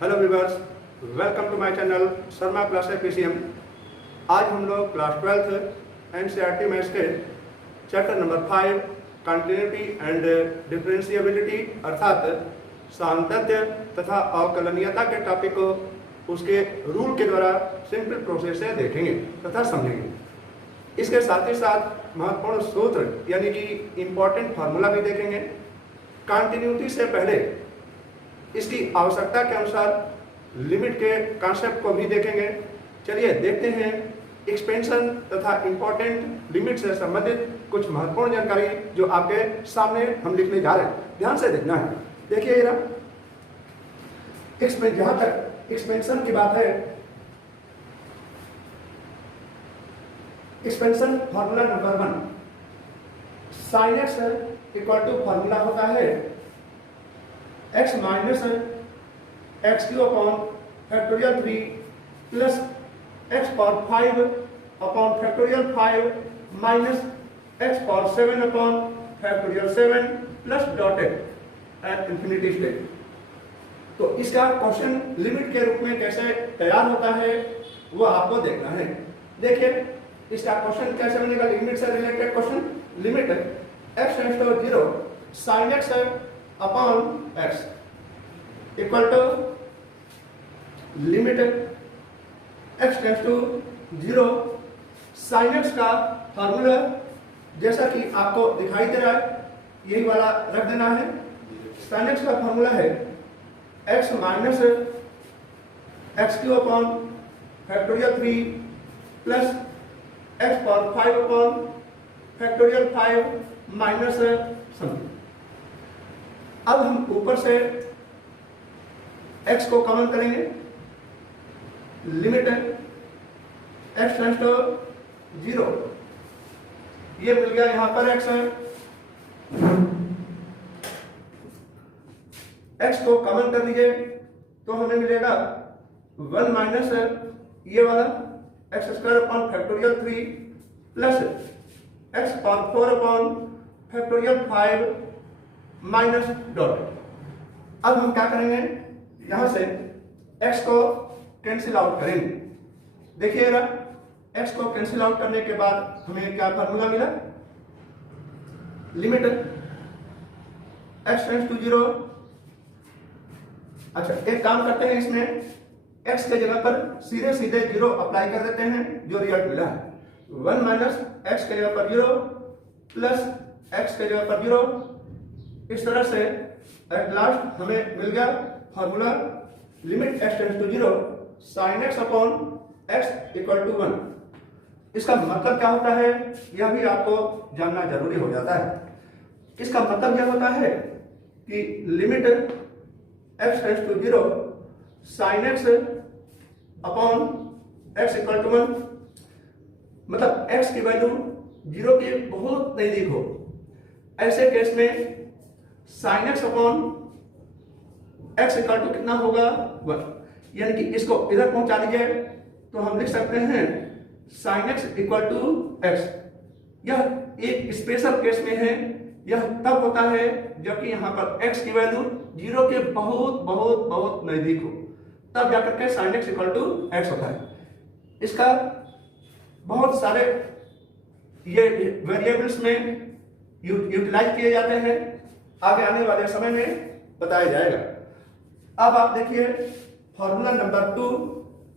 Hello viewers, welcome to my channel Sharma class PCM. आज हम लोग क्लास 12th एनसीईआरटी मैथ्स के chapter number 5 continuity and differentiability अर्थात सातत्य तथा अवकलनीयता के टॉपिक को उसके रूल के द्वारा सिंपल प्रोसेस से देखेंगे तथा समझेंगे। इसके साथ ही साथ महत्वपूर्ण सूत्र यानी कि इम्पोर्टेंट फार्मूला भी देखेंगे। कंटिन्यूटी से पहले इसकी आवश्यकता के अनुसार लिमिट के कॉन्सेप्ट को भी देखेंगे। चलिए देखते हैं एक्सपेंशन तथा इंपॉर्टेंट लिमिट से संबंधित कुछ महत्वपूर्ण जानकारी जो आपके सामने हम लिखने जा रहे हैं। ध्यान से देखना है। देखिए जहां तक एक्सपेंशन की बात है, expansion formula number 1 sin x equal to formula होता है x minus X cube upon factorial 3 plus x power 5 upon factorial 5 minus X power 7 upon factorial 7 plus dotted at infinity state. तो इसका क्वेश्चन लिमिट के रूप में कैसे तैयार होता है वो आपको देखना है। देखिए इसका क्वेश्चन कैसे बनेगा। लिमिट से related question, limit x tends to 0 sin x upon x equal to limit x tends to 0 sin x का फार्मूला जैसा कि आपको दिखाई दे रहा है, यही वाला रख देना है। sin x का फार्मूला है x minus X cube upon factorial 3 plus x power 5 upon factorial 5 minus something. अब हम ऊपर से x को कॉमन करेंगे। लिमिट x टेंड्स टू 0, ये मिल गया यहां पर x है। x को कॉमन कर लीजिए तो हमें मिलेगा 1 माइनस ये वाला x square upon factorial 3 plus x power 4 upon factorial 5 minus dot. अब हम क्या करेंगे, यहां से x को कैंसिल आउट करेंगे। देखिएगा x को कैंसिल आउट करने के बाद हमें क्या फार्मूला मिला, लिमिट x टेंड्स टू 0। अच्छा, एक काम करते हैं, इसमें x के जगह पर सीधे सीधे 0 अप्लाई कर देते हैं। जो रिजल्ट मिला है 1 माइनस एक्स के जगह पर 0 प्लस x के जगह पर 0। इस तरह से एट लास्ट हमें मिल गया formula limit x tends to 0 sin x upon x equal to 1। इसका मतलब क्या होता है यह भी आपको जानना जरूरी हो जाता है। इसका मतलब यह होता है कि limit x tends to 0 sin x upon x equal to 1, मतलब x की वैल्यू 0 के बहुत नजदीक हो। ऐसे केस में sin x upon x equal to कितना होगा 1, यानी कि इसको इधर पहुंचा दीजिए तो हम लिख सकते हैं sin x equal to x। यह एक स्पेशल केस में है। यह तब होता है जबकि यहाँ पर x की वैल्यू 0 के बहुत बहुत बहुत नजदीक हो, तब जाकर के sin x equal to x होता है। इसका बहुत सारे ये वेरिएबल्स में यूटिलाइज किए जाते हैं, आगे आने वाले समय में बताया जाएगा। अब आप देखिए formula number 2,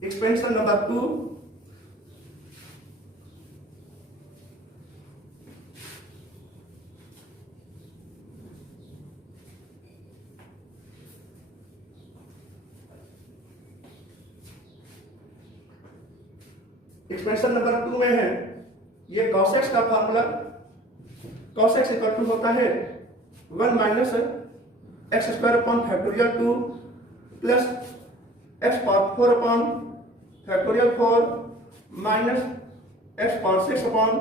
expansion number 2। Expansion number 2 में है ये cos x का formula. cos x equal to होता है 1 minus x square upon factorial 2 plus x power 4 upon factorial 4 minus X power 6 upon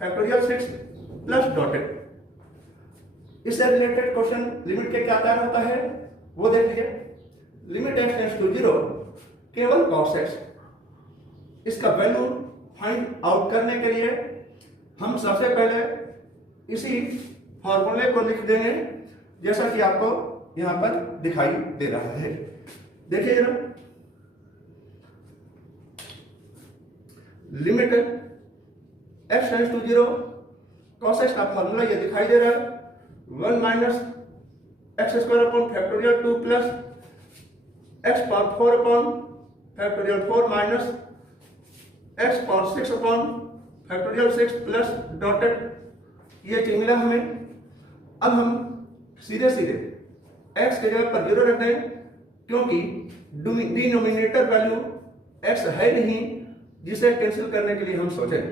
factorial 6 plus dotted. इससे रिलेटेड क्वेश्चन लिमिट के क्या तैयार होता है वो देख लीजिए। लिमिट x टेंड्स टू 0 केवल cos x। इसका वैल्यू फाइंड आउट करने के लिए हम सबसे पहले इसी फॉर्मूले को लिख देंगे जैसा कि आपको यहां पर दिखाई दे रहा है। देखिए जरा, limit x tends to 0, cos x का फॉर्मूला ये दिखाई दे रहा है 1 minus x square upon factorial 2 plus x power 4 upon factorial 4 minus X power 6 upon factorial 6 plus dotted, ये चीज मिला हमें। अब हम सीधे सीधे x के जगह पर 0 रख दें, क्योंकि डिनोमिनेटर वैल्यू x है नहीं जिसे कैंसिल करने के लिए हम सोचें।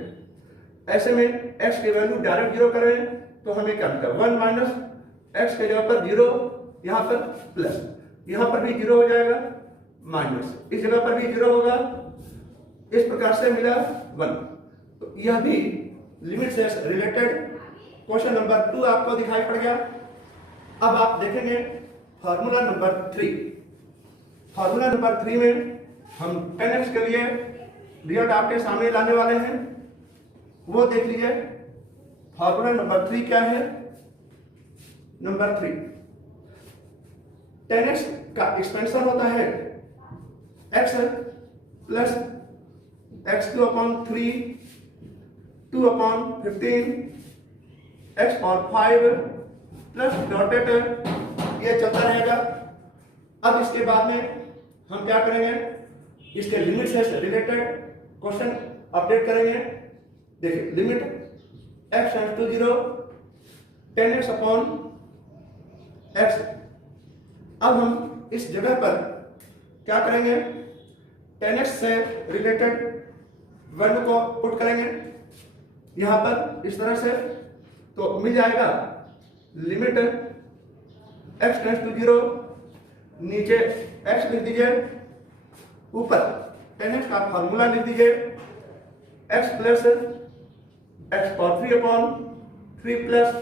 ऐसे में x की वैल्यू डायरेक्ट 0 करें तो हमें क्या मिलता है 1 माइनस x के जगह पर 0, यहां पर प्लस, यहां पर भी 0 हो जाएगा, माइनस इस जगह पर भी 0 होगा, इस प्रकार से मिला 1। तो यह भी लिमिट से रिलेटेड क्वेश्चन नंबर 2 आपको दिखाई पड़ गया। अब आप देखेंगे फार्मूला नंबर 3। फार्मूला नंबर 3 में हम 10x के लिए रिजल्ट आपके सामने लाने वाले हैं, वो देख लीजिए। फार्मूला नंबर 3 क्या है? नंबर 3, 10x का एक्सपेंशन होता है x plus x2 upon 3, 2 upon 15, x power 5 plus dotted, ये चलता रहेगा। अब इसके बाद में हम क्या करेंगे, इसके लिमिट से रिलेटेड क्वेश्चन अपडेट करेंगे। देखिए, limit x tends to 0, 10x upon x। अब हम इस जगह पर क्या करेंगे, 10x से रिलेटेड वैल्यू को पुट करेंगे यहां पर इस तरह से, तो मिल जाएगा लिमिट x टेंड्स टू 0, नीचे x लिख दीजिए, ऊपर 10x का फॉर्मूला लिख दीजिए, x plus x power 3 upon 3 plus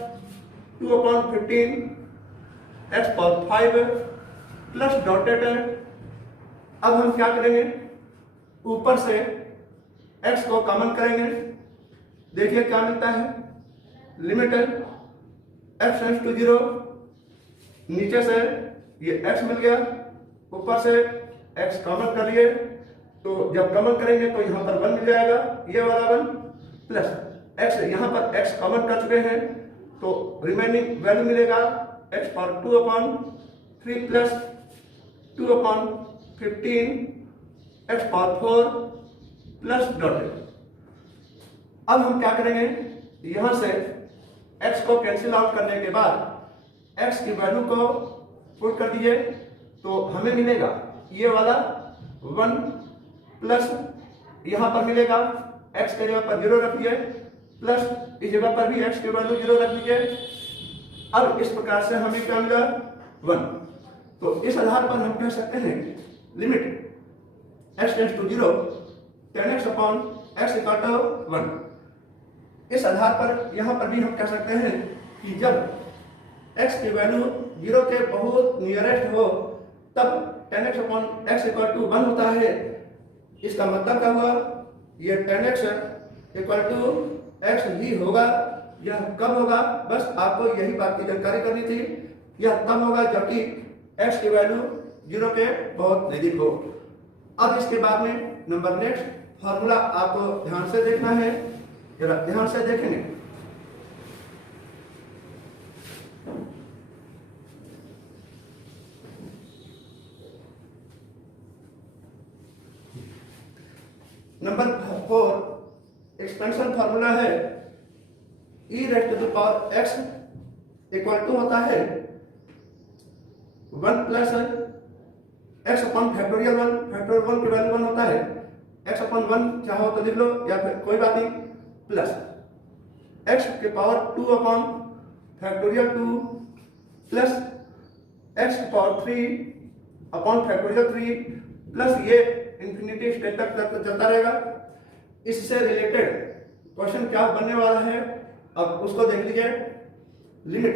2 upon 15 x power 5 plus dotted. अब हम क्या करेंगे, ऊपर से x को कॉमन करेंगे, देखिए क्या मिलता है, लिमिट x टेंड्स टू 0, नीचे से ये x मिल गया, ऊपर से x कॉमन कर लिए, तो जब कॉमन करेंगे तो यहाँ पर 1 मिल जाएगा, ये वाला 1 प्लस x, यहाँ पर x कॉमन कर चुके हैं तो रिमेनिंग वैल्यू मिलेगा x power 2 upon 3 plus 2 upon 15 x power 4 plus dotted. अब हम क्या करेंगे, यहां से x को कैंसिल आउट करने के बाद x की वैल्यू को पुट कर दीजिए, तो हमें मिलेगा ये वाला 1 प्लस यहां पर मिलेगा x के जगह पर 0 रख दीजिए, प्लस इस जगह पर भी x की वैल्यू 0 रख दीजिए। अब इस प्रकार से हमें क्या मिला 1। तो इस आधार पर हम कह सकते हैं limit x tends to 0, 10x upon x equal to 1। इस आधार पर यहां पर भी हम कह सकते हैं कि जब x की वैल्यू 0 के बहुत नियरेस्ट हो तब 10x upon x equal to 1 होता है। इसका मतलब क्या हुआ, ये 10x इक्वल टू x ही होगा। यह कब होगा, बस आपको यही बात की जानकारी करनी थी। यह तब होगा जबकि x की वैल्यू 0 के बहुत नजदीक हो। अब इसके बाद में नंबर नेक्स्ट फॉर्मूला आपको ध्यान से देखना है, जरा ध्यान से देखेंगे। नंबर 4 एक्सपेंशन फॉर्मूला है e raise to the power x equal to होता है 1 plus x upon factorial 1। Factorial 1 की वैल्यू 1 होता है, x अपॉन 1 चाहो तो लिख लो या फिर कोई बात नहीं, प्लस x के power 2 upon factorial 2 plus x की पावर 3 अपॉन फैक्टोरियल 3 प्लस ये इंफिनिटी स्टेप तक चलता रहेगा। इससे रिलेटेड क्वेश्चन क्या बनने वाला है, अब उसको देख लीजिए। Limit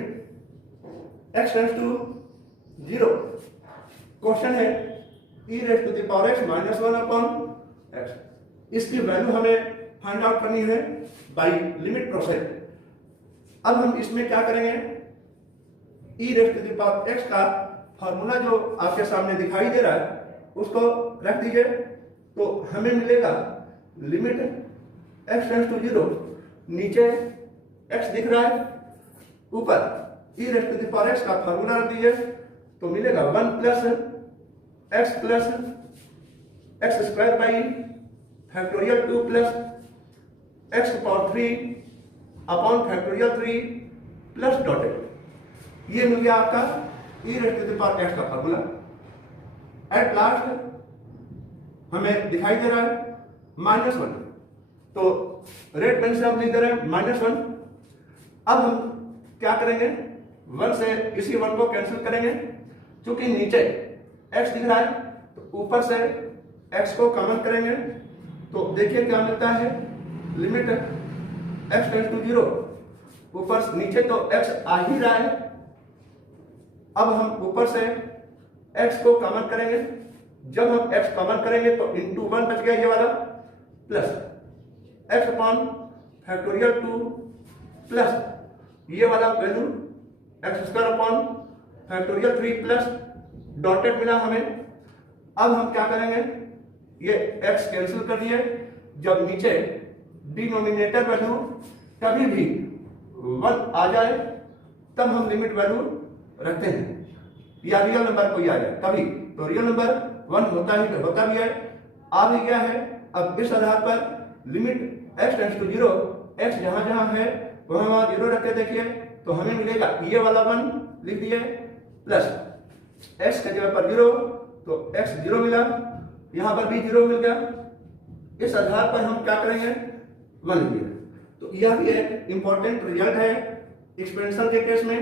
x tends to 0, question है e raise to the power x minus 1 upon x। इसकी वैल्यू हमें फाइंड आउट करनी है बाय लिमिट प्रोसेस। अब हम इसमें क्या करेंगे, e raise to the power x का फॉर्मूला जो आपके सामने दिखाई दे रहा है उसको रख दीजिए तो हमें मिलेगा लिमिट x टेंड्स टू 0, नीचे x दिख रहा है, ऊपर e raise to the power x का फार्मूला रख दीजिए तो मिलेगा 1 plus x square by factorial 2 plus x power 3 upon factorial 3 plus dotted. ये मिल गया आपका e raise to the power x का फार्मूला। एट लास्ट हमें दिखाई दे रहा है -1, तो रेट पेन से हम लिख दे रहे हैं -1। अब हम क्या करेंगे, 1 से इसी 1 को कैंसिल करेंगे, क्योंकि नीचे x दिख रहा है तो ऊपर से x को कॉमन करेंगे तो देखिए क्या मिलता है, लिमिट x टेंड्स टू 0, ऊपर नीचे तो x आ ही रहा है, अब हम ऊपर से x को कॉमन करेंगे, जब हम x कॉमन करेंगे तो इंटू 1 बच गया ये वाला, plus x upon factorial 2 plus ये वाला value x square upon factorial 3 plus dotted मिला हमें। अब हम क्या करेंगे, ये x कैंसिल कर दिए, जब नीचे डिनोमिनेटर वैल्यू कभी भी 1 आ जाए तब हम लिमिट वैल्यू रखते हैं, या रियल नंबर कोई आ जाए कभी तो रियल नंबर 1 होता भी है, आ भी गया है। अब इस आधार पर limit x tends to 0, x जहां जहां है वहां 0 रख के देखिए तो हमें मिलेगा ये वाला 1 लिख दिए, प्लस x के जगह पर 0 तो x 0 मिला, यहां पर भी 0 मिल गया। इस आधार पर हम क्या करेंगे, 1 लिख दिया। तो यह भी एक इंपॉर्टेंट रिजल्ट है एक्सपेंशन के केस में।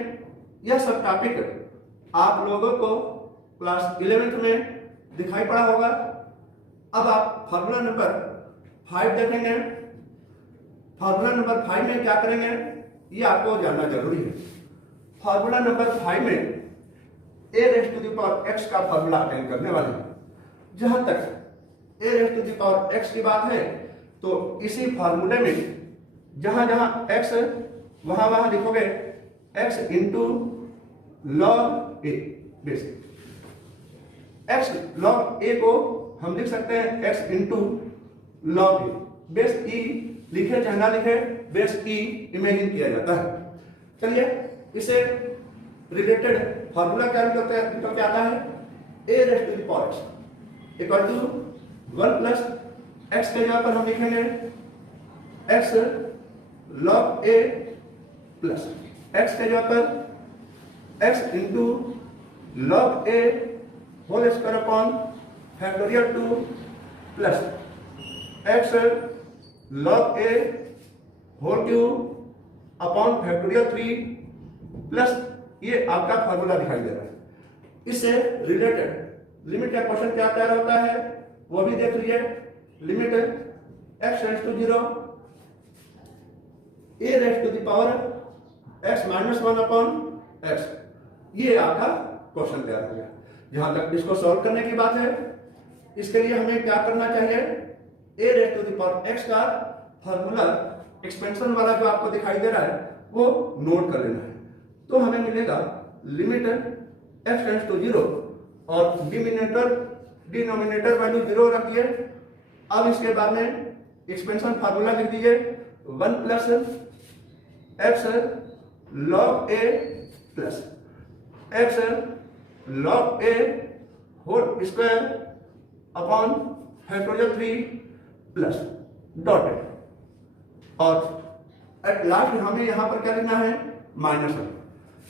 यह सब टॉपिक आप लोगों को क्लास 11th में दिखाई पड़ा होगा। अब आप फार्मूला नंबर 5 देखेंगे, फार्मूला नंबर 5 में क्या करेंगे ये आपको जानना जरूरी है। फार्मूला नंबर 5 में a raise to the power x का फार्मूला अटेंड करने वाले हैं। जहां तक a raise to the power x की बात है तो इसी फार्मूले में जहां जहां x वहां वहां लिखोगे x into log A, basic x log a को हम लिख सकते हैं x इंटू लॉग ए, बेस e लिखे चाहे ना लिखे, बेस e इमेजिन किया जाता है। चलिए इसे रिलेटेड फार्मूला क्या निकल के आता है, a raise to the power x equal to 1 plus x के जगह पर हम लिखेंगे x log a plus x के जगह पर x into log a whole square upon factorial 2 plus x log a whole cube upon factorial 3 plus ये आपका फार्मूला दिखाई दे रहा है। इससे रिलेटेड लिमिट का क्वेश्चन क्या तैयार होता है वो भी देख लीजिए। Limit x tends to 0, a raise to the power x minus 1 upon x, ये आपका क्वेश्चन तैयार हो गया। जहां तक इसको सॉल्व करने की बात है, इसके लिए हमें क्या करना चाहिए, a raise to the power x का फार्मूला एक्सपेंशन वाला जो आपको दिखाई दे रहा है वो नोट कर लेना है। तो हमें मिलेगा लिमिट x टेंड्स टू 0 और डिनोमिनेटर वैल्यू 0 रख दिए। अब इसके बाद में एक्सपेंशन फार्मूला लिख दीजिए 1 plus x log a plus x log a whole square upon factorial 3 plus dotted, और एट लास्ट हमें यहां पर क्या लिखना है, -1।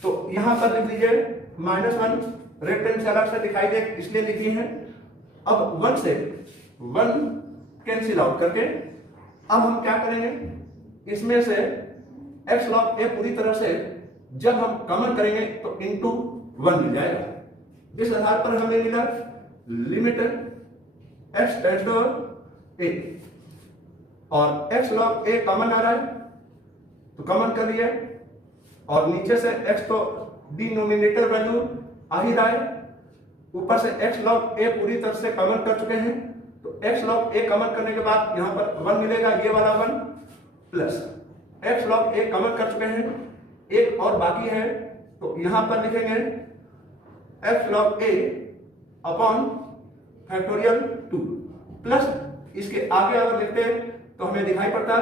तो यहां पर लिख लीजिए -1, रेड पेन से अलग से दिखाई दे इसलिए लिखी है। अब 1 से 1 कैंसिल आउट करके अब हम क्या करेंगे, इसमें से x लॉग a पूरी तरह से जब हम कॉमन करेंगे तो इंटू 1 मिल जाएगा। इस आधार पर हमें मिला limit x tends to a, और x लॉग a कॉमन आ रहा है तो कॉमन कर लिए, और नीचे से x तो डिनोमिनेटर वैल्यू आ ही रहा है, ऊपर से x लॉग a पूरी तरह से कॉमन कर चुके हैं। तो x लॉग a कॉमन करने के बाद यहां पर 1 मिलेगा, ये वाला 1 plus x log a common कर चुके हैं, एक और बाकी है तो यहां पर लिखेंगे x log a upon factorial 2 plus इसके आगे अगर लिखते तो हमें दिखाई पड़ता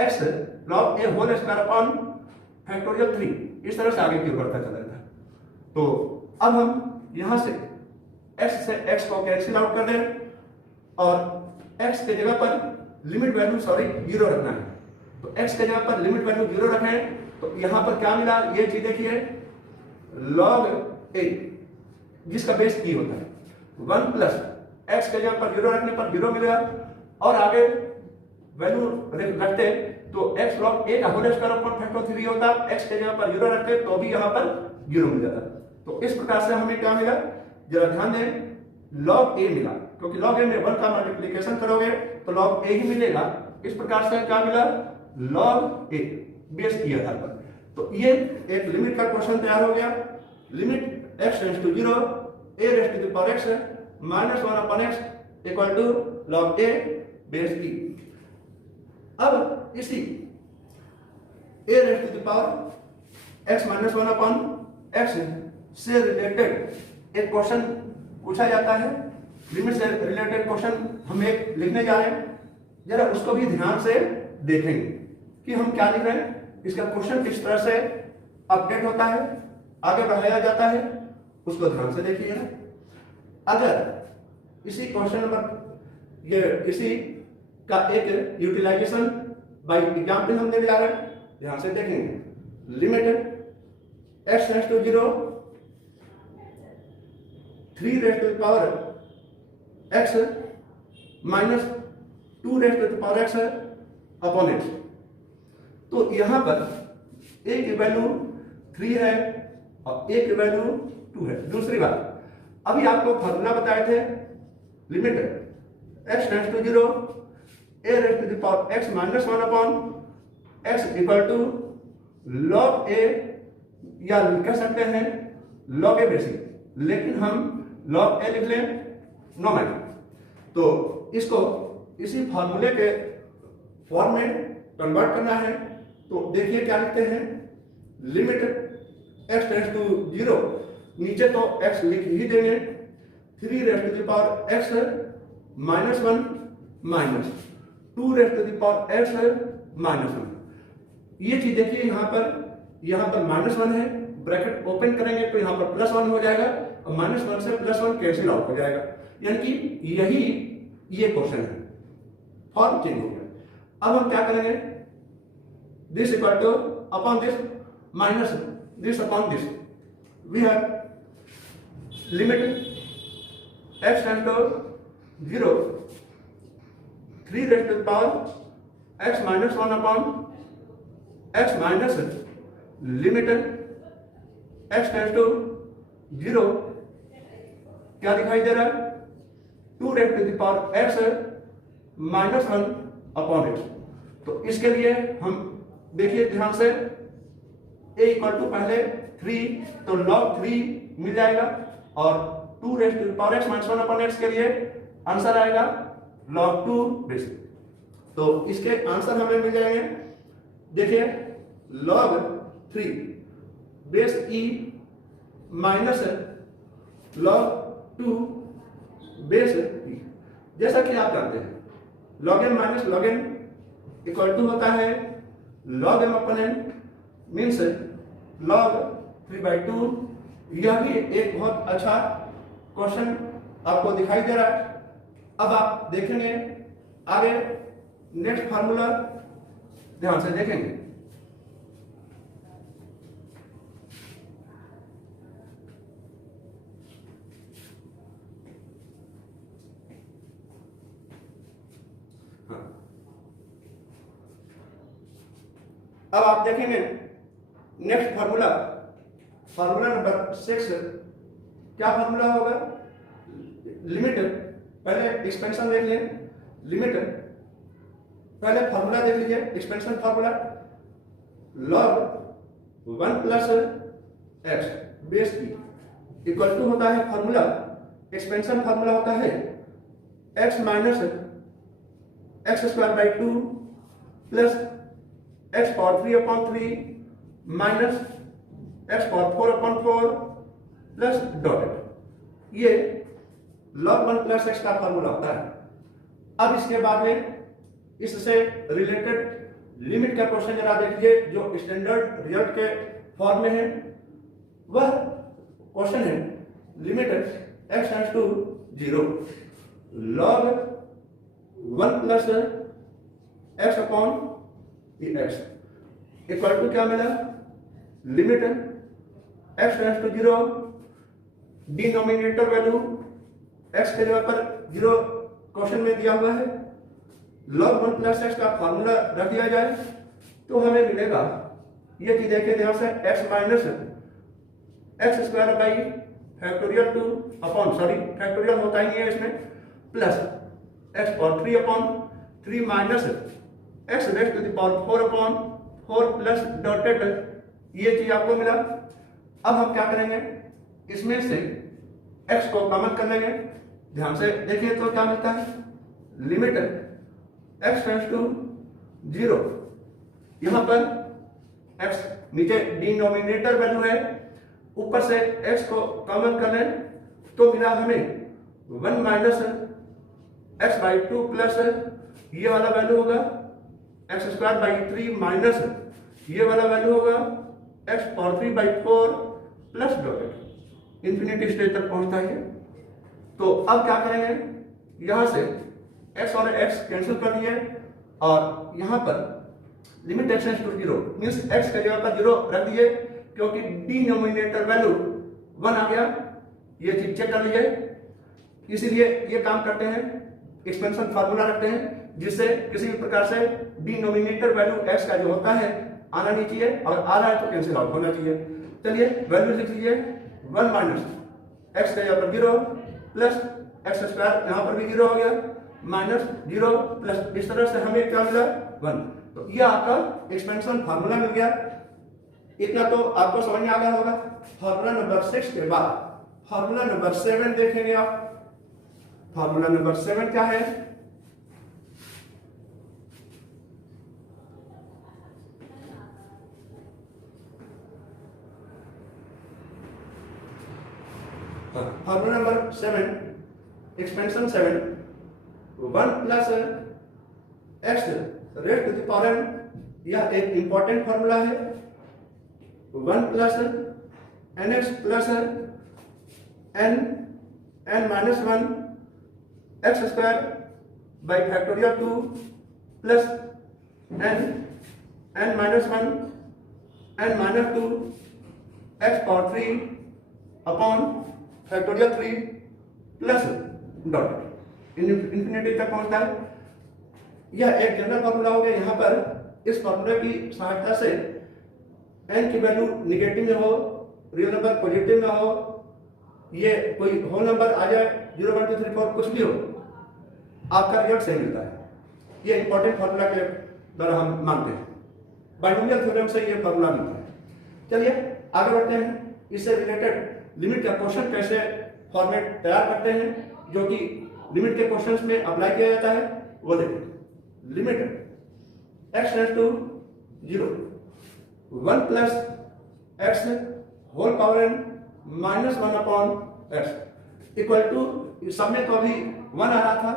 x log a whole square upon factorial 3। इस तरह से आगे की ओर बढ़ता चला था। तो अब हम यहां से x को कैंसिल आउट कर दें और x के जगह पर लिमिट वैल्यू 0 रखना है। तो x के जगह पर लिमिट वैल्यू 0 रखें तो यहां पर क्या मिला, ये चीज देखिए, log a जिसका बेस e होता है 1 प्लस x के जगह पर 0 रखने पर 0 मिलेगा और आगे वैल्यू रखते तो x log a का होल स्क्वायर अपॉन फैक्टर 3 होता, x के जगह पर 0 रखते तो भी यहां पर 0 मिल जाता। तो इस प्रकार से हमें क्या मिला, जरा ध्यान दें, log a मिला, क्योंकि log a में 1 का मल्टीप्लिकेशन करोगे तो log a ही मिलेगा। इस प्रकार से क्या मिला, log a बेस e आधार पर। तो ये एक लिमिट का क्वेश्चन तैयार हो गया। Limit x tends to 0 a raise to the power x minus 1 upon x equal to log a base e। अब इसी a raise to the power x minus 1 upon x से रिलेटेड एक question पूछा जाता है। लिमिट से related question हम एक लिखने जा रहे हैं, जरा उसको भी ध्यान से देखेंगे कि हम क्या लिख रहे हैं, इसका क्वेश्चन किस तरह से अपडेट होता है, आगे बढ़ाया जाता है, उसको ध्यान से देखिएगा। अगर इसी क्वेश्चन नंबर ये इसी का एक यूटिलाइजेशन बाय एग्जांपल हम देने जा रहे हैं, ध्यान से देखेंगे। Limit x tends to 0 3 raise to the power x minus 2 raise to the power x upon x। तो यहां पर a की वैल्यू 3 है और a की वैल्यू 2 है। दूसरी बात, अभी आपको फॉर्मूला बताए थे, limit x tends to 0 a raise to the power x minus 1 upon x equal to log a, या कह सकते हैं log a बेसिक, लेकिन हम log a लिख लें नॉर्मल। तो इसको इसी फॉर्मूले के फॉर्म में कन्वर्ट करना है। तो देखिए क्या लिखते हैं, लिमिट x टेंड्स टू 0, नीचे तो x लिख ही देंगे, 3 raise to the power x minus 1 minus 2 raise to the power x minus 1। ये चीज देखिए, यहाँ पर माइनस 1 है, ब्रैकेट ओपन करेंगे तो यहाँ पर प्लस 1 हो जाएगा और माइनस 1 से प्लस 1 कैंसिल आउट हो जाएगा, यानी कि यही ये क्वेश्चन है। फॉर्म चेंज हो गया। अब हम क्या करेंगे, this equal to upon this minus this upon this, we have limit x tends to 0 3 raise to the power x minus 1 upon x minus limit x tends to 0 क्या दिखाई दे रहा है, 2 raise to the power x minus 1 upon x। तो इसके लिए हम देखिए ध्यान से, a इक्वल टू पहले 3 तो log 3 मिल जाएगा और 2 raise to the power x minus 1 upon x के लिए आंसर आएगा log 2 बेसिक। तो इसके आंसर हमें मिल जाएंगे, देखिए log 3 base e minus log 2 base e। जैसा कि आप जानते हैं log m minus log n equal to होता है log m upon n means log 3/2। यह भी एक बहुत अच्छा क्वेश्चन आपको दिखाई दे रहा है। अब आप देखेंगे आगे नेक्स्ट फार्मूला, ध्यान से देखेंगे। अब आप देखेंगे नेक्स्ट फार्मूला, फार्मूला नंबर 6। क्या फार्मूला होगा, लिमिट पहले एक्सपेंशन देख लें, लिमिट पहले फार्मूला देख लीजिए, expansion formula log 1 plus x base e equal to होता है फार्मूला, एक्सपेंशन फार्मूला होता है x minus x square by 2 plus x power 3 upon 3 minus x power 4 upon 4 plus dotted. ये log 1 प्लस एक्स का फॉर्मूला होता है। अब इसके बाद में इससे रिलेटेड लिमिट का क्वेश्चन जरा देखिए जो स्टैंडर्ड रिजल्ट के फॉर्म में है। वह क्वेश्चन है limit x tends to 0 log 1 plus x upon x equal to क्या मिला, limit x tends to 0, denominator value x के जगह पर 0 क्वेश्चन में दिया हुआ है, log 1 प्लस एक्स का फॉर्मूला रख दिया जाए तो हमें मिलेगा ये चीज देखिए ध्यान से x minus x square by factorial 2 upon factorial होता ही है इसमें, plus x power 3 upon 3 minus x raised to the power 4 upon 4 plus dotted ये चीज आपको मिला। अब हम क्या करेंगे, इसमें से x को कॉमन कर लेंगे। ध्यान से देखिए तो क्या मिलता है, लिमिट x टेंड्स टू 0, यहां पर x नीचे डिनोमिनेटर वैल्यू है, ऊपर से x को कॉमन कर लें तो मिला हमें 1 माइनस एक्स बाई 2 प्लस ये वाला वैल्यू होगा एक्स स्क्वायर बाई 3 माइनस ये वाला वैल्यू होगा x power 3 by 4 plus dotted infinity stage तक पहुंचता है। तो अब क्या करेंगे, यहां से x और x कैंसिल कर दिए और यहां पर limit x tends to 0 means x के जगह पर 0 रख दिए क्योंकि डिनोमिनेटर वैल्यू 1 आ गया, ये चीज चेक कर लीजिए। इसीलिए ये काम करते हैं, एक्सपेंशन फार्मूला रखते हैं जिससे किसी भी प्रकार से डिनोमिनेटर वैल्यू x का जो होता है आना नहीं चाहिए और आ रहा है तो कैंसिल आउट होना चाहिए। चलिए वैल्यू लिख लीजिए 1 माइनस एक्स के जगह पर 0 प्लस एक्स स्क्वायर यहां पर भी 0 हो गया माइनस 0 प्लस इस तरह से हमें क्या मिला 1। तो ये आपका एक्सपेंशन फार्मूला मिल गया। इतना तो आपको समझ में आ गया होगा। फार्मूला नंबर 6 के बाद फार्मूला नंबर 7 देखेंगे आप। फार्मूला नंबर 7 क्या है, formula number 7 expansion 7 1 plus x raised to the power n, यह एक इंपॉर्टेंट फार्मूला है। 1 plus n x plus n minus 1 x square by factorial 2 plus n minus 1 n minus 2 x power 3 upon factorial 3 plus dot infinity तक पहुंचता है। यह एक general formula हो गया। यहां पर इस फार्मूले की सहायता से n की वैल्यू निगेटिव में हो, रियल नंबर पॉजिटिव में हो, ये कोई होल नंबर आ जाए 0 1 2 3 4 कुछ भी हो, आपका रिजल्ट सही मिलता है। ये इंपॉर्टेंट फार्मूला के द्वारा हम मानते हैं, बाइनोमियल थ्योरम से ये फार्मूला मिलता है। चलिए आगे बढ़ते हैं। इससे रिलेटेड लिमिट का क्वेश्चन कैसे फॉर्मेट तैयार करते हैं जो कि लिमिट के क्वेश्चंस में अप्लाई किया जाता है वो देखिए। Limit x tends to 0 1 plus x whole power n minus 1 upon x equal to, सब में तो अभी 1 आ रहा था,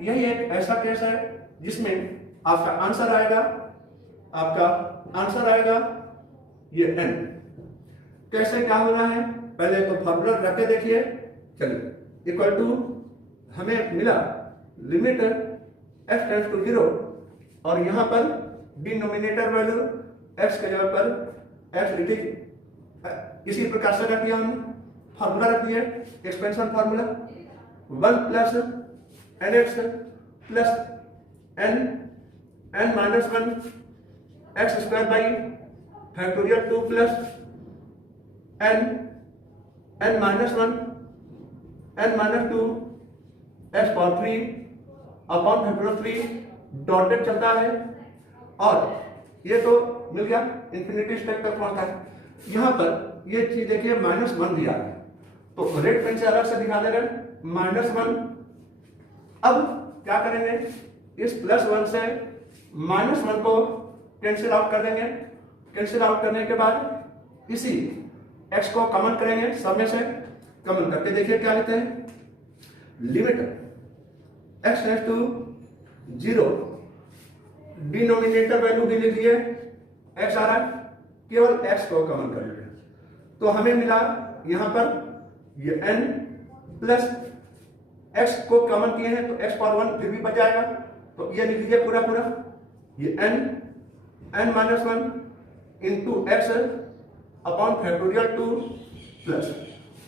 यही एक ऐसा केस है जिसमें आपका आंसर आएगा ये n। कैसे क्या होना है, पहले तो फॉर्मूला रख के देखिए। चलिए इक्वल टू हमें मिला लिमिट x टेंड्स टू 0 और यहां पर डिनोमिनेटर वैल्यू x के जगह पर x लिखी, इसी प्रकार से रख दिया हमने, फार्मूला रख दिया expansion formula 1 plus n x plus n minus 1 x square by factorial 2 plus n minus 1 n minus 2 x power 3 upon factorial 3 dotted चलता है और ये तो मिल गया इंफिनिटी स्टेप तक पहुंचता है। यहां पर ये चीज देखिए -1 दिया है तो रेड पेन से अलग से दिखा दे रहे -1। अब क्या करेंगे, इस +1 से -1 को कैंसिल आउट कर देंगे। कैंसिल आउट करने के बाद इसी x को कॉमन करेंगे, सब में से कॉमन करके देखिए क्या लेते हैं। Limit x tends to 0, denominator value भी लिख लिए, x आ रहा है, केवल x को कॉमन कर लिया, तो हमें मिला यहां पर ये n प्लस x को कॉमन किए हैं तो x पावर 1 फिर भी बच जाएगा, तो ये लिख लीजिए पूरा पूरा, ये n minus 1 into x upon factorial 2 plus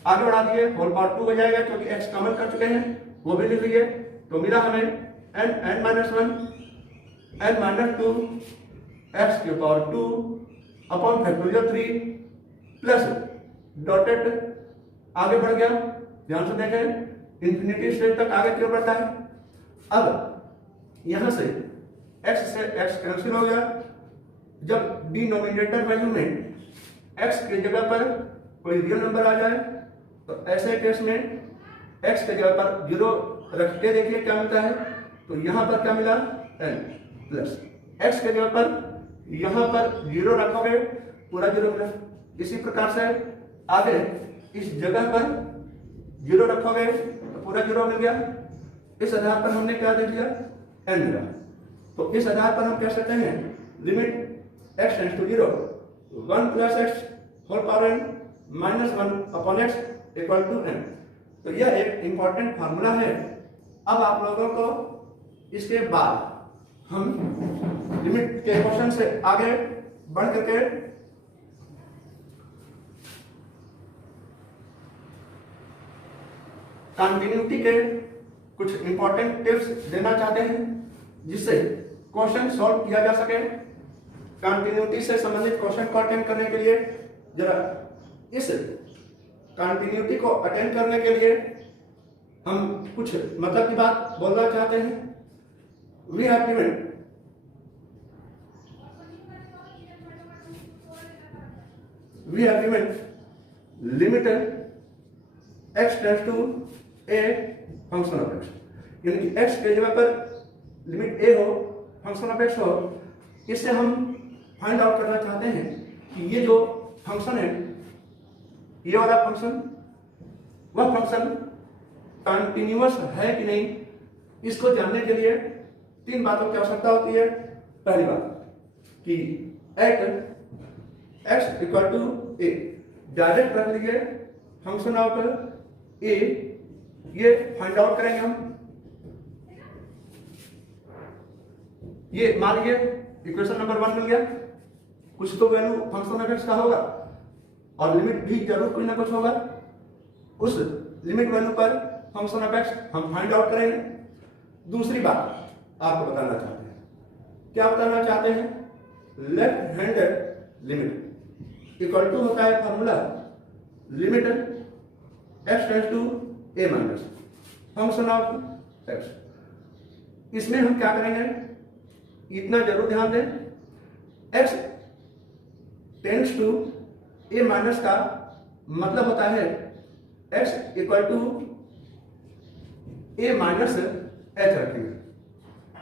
आगे बढ़ा दिए होल पावर 2 हो जाएगा क्योंकि x कॉमन कर चुके हैं, वो भी लिख लीजिए, तो मिला हमें n minus 1 n minus 2 x की power 2 upon factorial 3 plus dotted आगे बढ़ गया, ध्यान से देखें इंफिनिटी स्टेज तक आगे क्यों बढ़ता है। अब यहां से x से x कैंसिल हो गया, जब डिनोमिनेटर वैल्यू में x की जगह पर कोई रियल नंबर आ जाए तो ऐसे केस में x की जगह पर 0 रखते देखिए क्या मिलता है, तो यहां पर क्या मिला n प्लस x की जगह पर यहां पर 0 रखोगे पूरा 0 मिला, इसी प्रकार से आगे इस जगह पर 0 रखोगे तो पूरा 0 मिल गया, इस आधार पर हमने क्या दे दिया n मिला, तो इस आधार पर हम कह सकते हैं limit x tends to 0 1 plus x whole power n minus 1 upon x equal to n। तो यह एक इंपॉर्टेंट फार्मूला है। अब आप लोगों को इसके बाद हम लिमिट के क्वेश्चन से आगे बढ़ करके कंटिन्यूटी के कुछ इंपॉर्टेंट टिप्स देना चाहते हैं जिससे क्वेश्चन सॉल्व किया जा सके। कंटिन्यूटी से संबंधित क्वेश्चन को अटेंड करने के लिए जरा इस कंटिन्यूटी को अटेंड करने के लिए हम कुछ मतलब की बात बोलना चाहते हैं। We have given limit x tends to a function of x, यानी कि x के जगह पर लिमिट a हो फंक्शन ऑफ x हो, इससे हम फाइंड आउट करना चाहते हैं कि ये जो फंक्शन है, ये वाला फंक्शन, वह फंक्शन कंटिन्यूअस है कि नहीं। इसको जानने के लिए 3 बातों की आवश्यकता होती है। पहली बात कि at x equal to a direct रख लीजिए फंक्शन ऑफ a, ये फाइंड आउट करेंगे हम। ये मान लीजिए इक्वेशन नंबर 1 मिल गया, कुछ तो वैल्यू फंक्शन ऑफ x का होगा और लिमिट भी जरूर कोई ना कुछ होगा, उस लिमिट वैल्यू पर फंक्शन ऑफ x हम फाइंड आउट करेंगे। दूसरी बात आपको बताना चाहते हैं, क्या बताना चाहते हैं, left hand limit equal to होता है formula limit x tends to a minus function of x। इसमें हम क्या करेंगे, इतना जरूर ध्यान दें, x tends to a minus का मतलब होता है x equal to a minus h रखेंगे,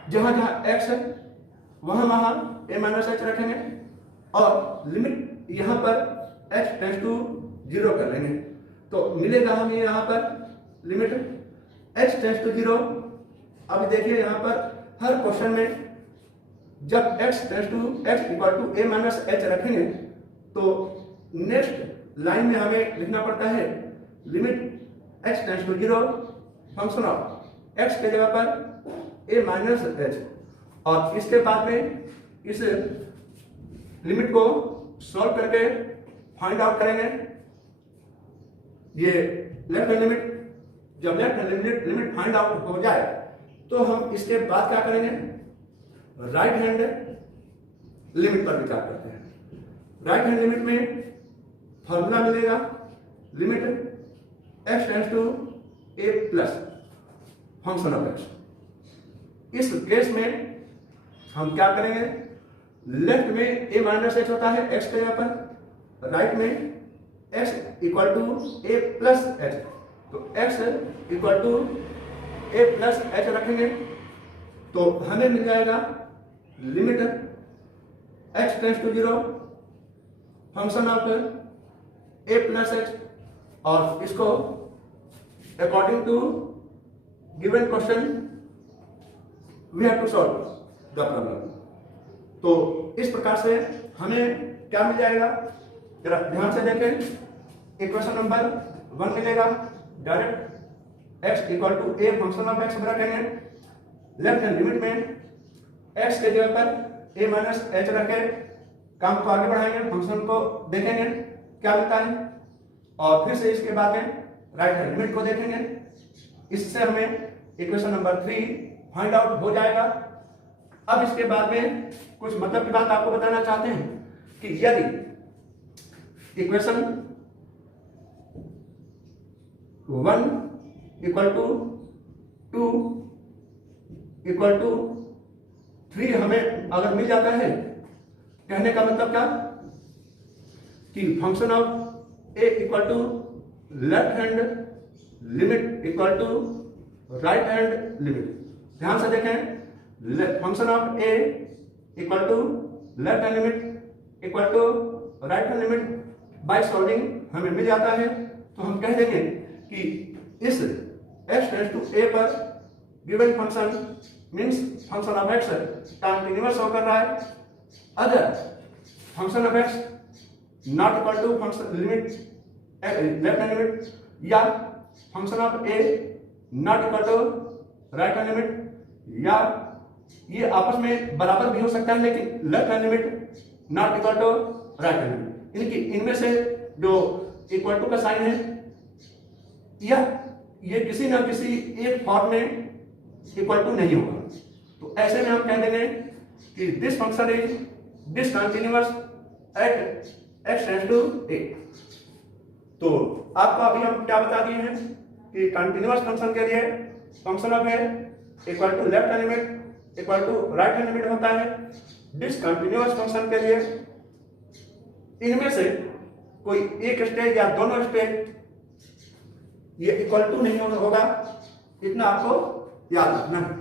जहां जहां x है वहां वहां a माइनस h रखेंगे और लिमिट यहां पर x टेंड्स टू 0 कर लेंगे, तो मिलेगा हमें यहां पर लिमिट x टेंड्स टू 0। अब देखिए यहां पर हर क्वेश्चन में जब x tends to x equal to a minus h रखेंगे तो नेक्स्ट लाइन में हमें लिखना पड़ता है limit x tends to 0 function of x के जगह पर a माइनस h, और इसके बाद में इस लिमिट को सॉल्व करके फाइंड आउट करेंगे ये लेफ्ट हैंड लिमिट। जब left hand limit find out हो जाए तो हम इसके बाद क्या करेंगे, राइट हैंड लिमिट पर विचार करते हैं। राइट हैंड लिमिट में फॉर्मूला मिलेगा limit x tends to a plus function of x। इस केस में हम क्या करेंगे, लेफ्ट में a माइनस h होता है x के जगह पर, राइट में x equal to a plus h, तो x equal to a plus h रखेंगे तो हमें मिल जाएगा limit x tends to 0 function of a plus h, और इसको according to given question we have to solve the problem. तो इस प्रकार से हमें क्या मिल जाएगा, जरा ध्यान से देखें। इक्वेशन नंबर 1 मिलेगा, direct x equal to a function of x रखेंगे, लेफ्ट हैंड लिमिट में x के जगह पर a माइनस एच रखे काम को आगे बढ़ाएंगे, फंक्शन को देखेंगे क्या मिलता है, और फिर से इसके बाद में राइट हैंड लिमिट को देखेंगे। इससे हमें इक्वेशन नंबर 3 फाइंड आउट हो जाएगा। अब इसके बाद में कुछ मतलब की बात आपको बताना चाहते हैं कि यदि equation 1 equal to 2 equal to 3 हमें अगर मिल जाता है, कहने का मतलब क्या कि function of a equal to left hand limit equal to right hand limit. ध्यान से देखें, function of a equal to left hand limit equal to right hand limit by solving हमें मिल जाता है, तो हम कह देंगे कि इस x टेंड्स टू a पर given function means function of x continuous होकर रहा है, other function of x not equal to function limit left hand limit या function of a not equal to right hand limit, या ये आपस में बराबर भी हो सकता है लेकिन left hand limit not equal to right hand limit. इनकी इनमें से जो इक्वल टू का साइन है या ये किसी ना किसी एक फॉर्म में इक्वल टू नहीं होगा, तो ऐसे में हम कह देंगे कि this function is discontinuous at x tends to a। तो आपको अभी हम क्या बता दिए हैं कि कंटिन्यूअस फंक्शन के लिए function of a equal to left hand limit equal to right hand limit होता है। डिसकंटिन्यूअस फंक्शन के लिए इनमें से कोई एक स्टेज या दोनों स्टेज ये इक्वल टू नहीं होगा, इतना आपको याद रखना है।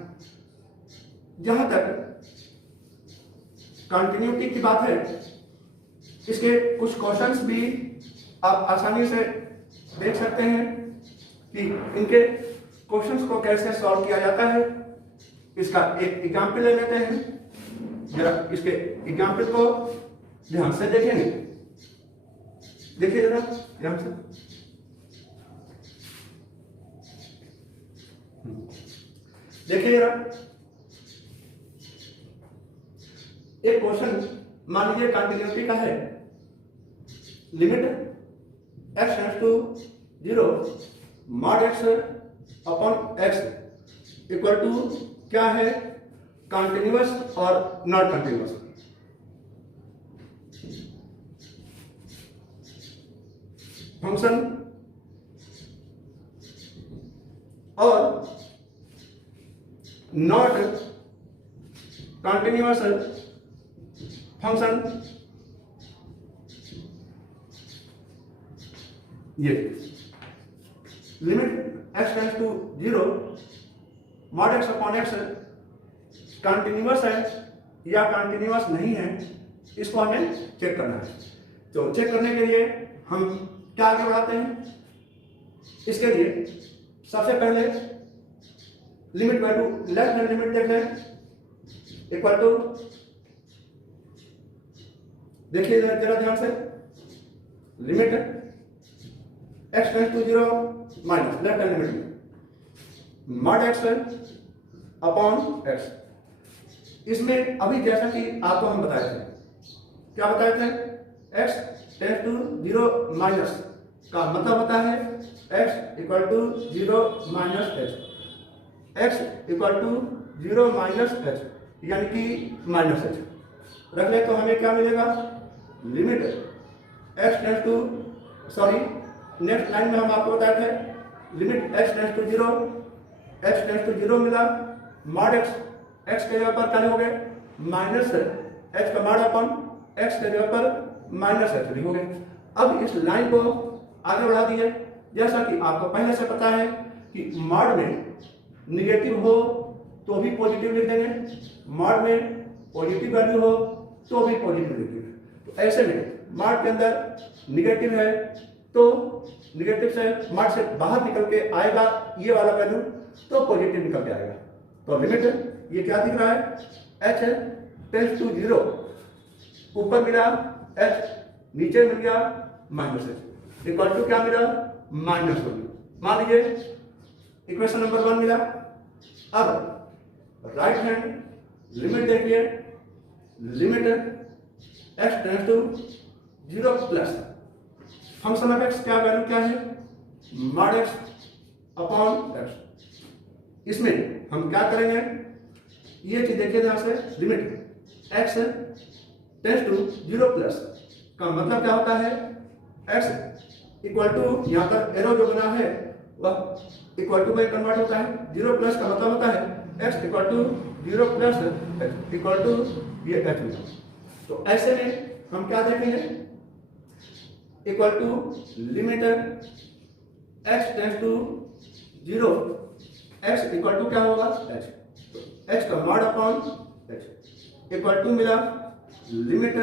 जहां तक कंटिन्यूटी की बात है, इसके कुछ क्वेश्चंस भी आप आसानी से देख सकते हैं कि इनके क्वेश्चंस को कैसे सॉल्व किया जाता है। इसका एक एग्जाम्पल ले लेते हैं, जरा इसके एग्जाम्पल को ध्यान से देखेंगे। देखिए जरा ध्यान से, देखिए जरा एक क्वेश्चन मान लीजिए कंटिन्यूटी का है, limit x tends to 0 mod x upon x equal to क्या है, कंटिन्यूअस और नॉट कंटिन्यूअस। फंक्शन और नॉट कंटिन्यूअस फंक्शन, ये limit x tends to 0 mod x upon x continuous है या कंटिन्यूअस नहीं है, इसको हमें चेक करना है। तो चेक करने के लिए हम क्या आगे बढ़ाते हैं, इसके लिए सबसे पहले limit value left hand limit देख लें इक्वल टू, देखिए जरा ध्यान से, limit x tends to 0 minus left hand limit mod x upon x। इसमें अभी जैसा कि आपको हम बताए थे, क्या बताए थे, x टेंड्स टू 0 माइनस का मतलब होता है x equal to 0 minus h, x equal to 0 minus h यानी कि माइनस h रख ले तो हमें क्या मिलेगा, limit x tends to, sorry next line में हम आपको बताए थे limit x tends to 0, x tends to 0 मिला, मॉड x के जगह पर क्या हो गए माइनस h का मॉड अपॉन x के जगह पर माइनस h भी हो गए। अब इस लाइन को आगे बढ़ा दिए, जैसा कि आपको पहले से पता है कि मॉड में निगेटिव हो तो भी पॉजिटिव लिख देंगे, मॉड में पॉजिटिव वैल्यू हो तो भी पॉजिटिव लिख देंगे। तो ऐसे में मॉड के अंदर निगेटिव है तो निगेटिव से मॉड से बाहर निकल के आएगा ये वाला वैल्यू, तो पॉजिटिव निकल के आएगा। तो लिमिट ये क्या दिख रहा है, h टेंड्स टू 0, ऊपर मिला h, नीचे मिल गया माइनस h, इक्वल टू क्या मिला, -1। मान लीजिए इक्वेशन नंबर 1 मिला। अब राइट हैंड लिमिट देखिए, limit x tends to 0 plus function of x क्या वैल्यू क्या है, मॉड x अपॉन x। इसमें हम क्या करेंगे, ये चीज देखिए ध्यान से, limit x tends to 0 plus का मतलब क्या होता है, x इक्वल टू, यहाँ पर एरो जो बना है वह इक्वल टू में कन्वर्ट होता है। 0 प्लस का मतलब होता है x equal to 0 plus x equal to ये h मिला। तो ऐसे में हम क्या देखेंगे, equal to limit x tends to 0, x equal to क्या होगा h, तो h का mod upon h equal to मिला limit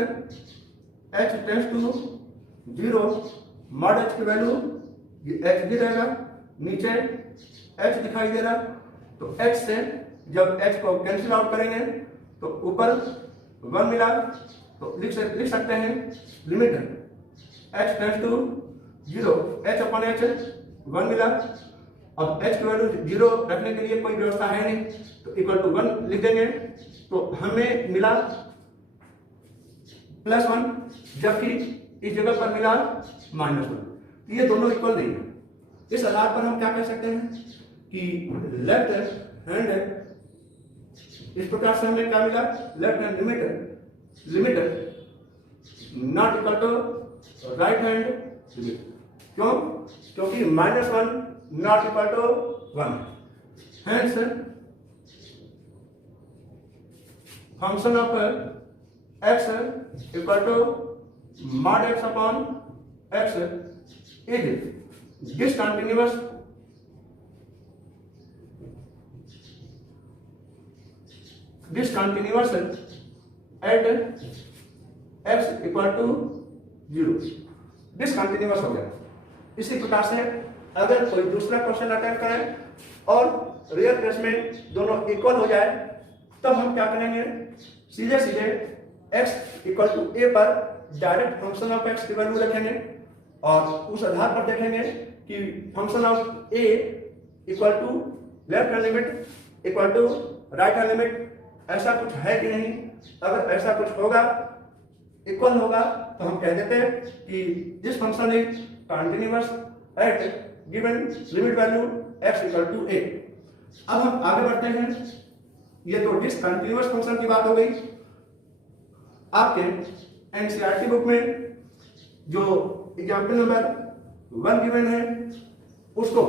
h tends to 0, mod h की वैल्यू ये h भी रहेगा, नीचे h दिखाई दे रहा, तो h से जब h को कैंसिल आउट करेंगे तो ऊपर 1 मिला, तो लिख सकते हैं limit h tends to 0, h upon h 1 मिला। अब h की वैल्यू 0 रखने के लिए कोई व्यवस्था है नहीं, तो इक्वल टू 1 लिख देंगे, तो हमें मिला +1, जबकि इस जगह पर मिला -1। ये दोनों इक्वल नहीं है। इस आधार पर हम क्या कह सकते हैं कि लेफ्ट हैंड, इस प्रकार से हमें क्या मिला, left hand limit not equal to right hand limit. क्यों, क्योंकि -1 not equal to 1, hence function of x equal to mod x upon x is discontinuous at x equal to 0, discontinuous हो गया। इसी प्रकार से अगर कोई दूसरा क्वेश्चन अटेम्प्ट करें और रियल केस में दोनों इक्वल हो जाए, तब हम क्या करेंगे, सीधे x इक्वल टू a पर डायरेक्ट फंक्शन ऑफ x की वैल्यू रखेंगे और उस आधार पर देखेंगे कि function of a equal to left hand limit equal to right hand limit, ऐसा कुछ है कि नहीं। अगर ऐसा कुछ होगा, इक्वल होगा, तो हम कह देते हैं कि this function is continuous at given limit value x equal to a। अब हम आगे बढ़ते हैं, ये तो डिसकंटीन्यूअस फंक्शन की बात हो गई। आपके एनसीईआरटी बुक में जो एग्जाम्पल नंबर 1 गिवन है, उसको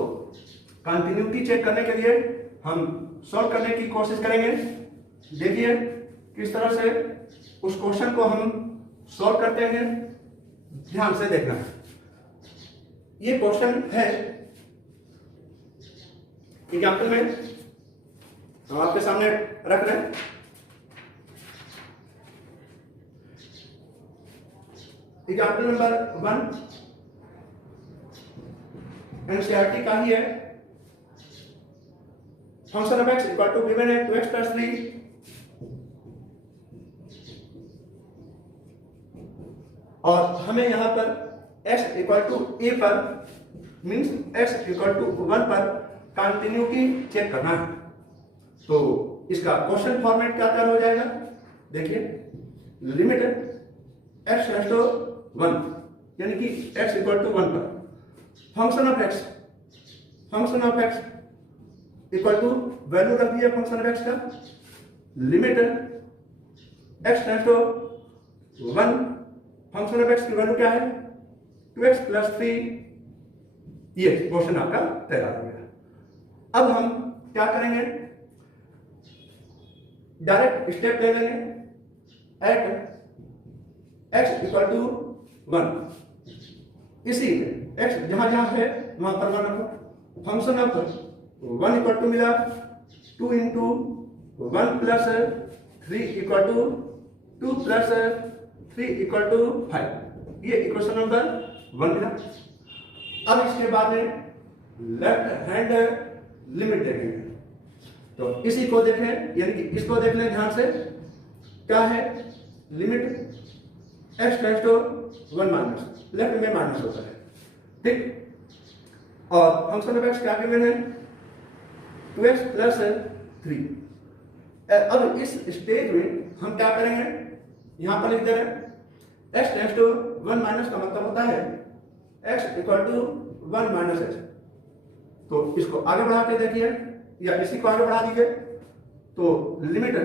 कंटिन्यूटी चेक करने के लिए हम सॉल्व करने की कोशिश करेंगे। देखिए किस तरह से उस क्वेश्चन को हम सॉल्व करते हैं, ध्यान से देखना। ये क्वेश्चन है एग्जाम्पल में हम आपके सामने रख रहे हैं। एग्जाम्पल नंबर 1 एनसीईआरटी का ही है। Function of x equal to given है 2x प्लस 3, और हमें यहां पर x इक्वल टू a पर मींस x इक्वल टू 1 पर कंटिन्यूटी चेक करना है। तो इसका क्वेश्चन फॉर्मेट क्या हो जाएगा, देखिए लिमिट x टेंड्स टू 1 यानी कि x इक्वल टू 1 पर function of x equal to value रख दिया फंक्शन ऑफ x का, limit x tends to 1, function of x की वैल्यू क्या है 2x प्लस 3। ये क्वेश्चन आपका तैयार हो गया। अब हम क्या करेंगे, डायरेक्ट स्टेप ले लेंगे एट x इक्वल टू 1। इसी x जहां जहां है वहां पर 1 रखो। फंक्शन ऑफ 1 इक्वल टू मिला 2 into 1 plus 3 equal to 2 plus 3 equal to 5। ये इक्वेशन नंबर 1 मिला। अब इसके बाद में लेफ्ट हैंड लिमिट देखेंगे। तो इसी को देखें, यानी कि इसको देख लें ध्यान से। क्या है? Limit x tends to 1 minus, left में माइनस होता है, ठीक। और फंक्शन ऑफ x क्या गिवन है? 2x plus 3। अब इस स्टेज में हम क्या करेंगे? यहां पर लिख दे रहे हैं x टेंड्स टू 1 माइनस का मतलब होता है x equal to 1 minus h। तो इसको आगे बढ़ा के देखिए, या इसी को आगे बढ़ा दीजिए। तो लिमिट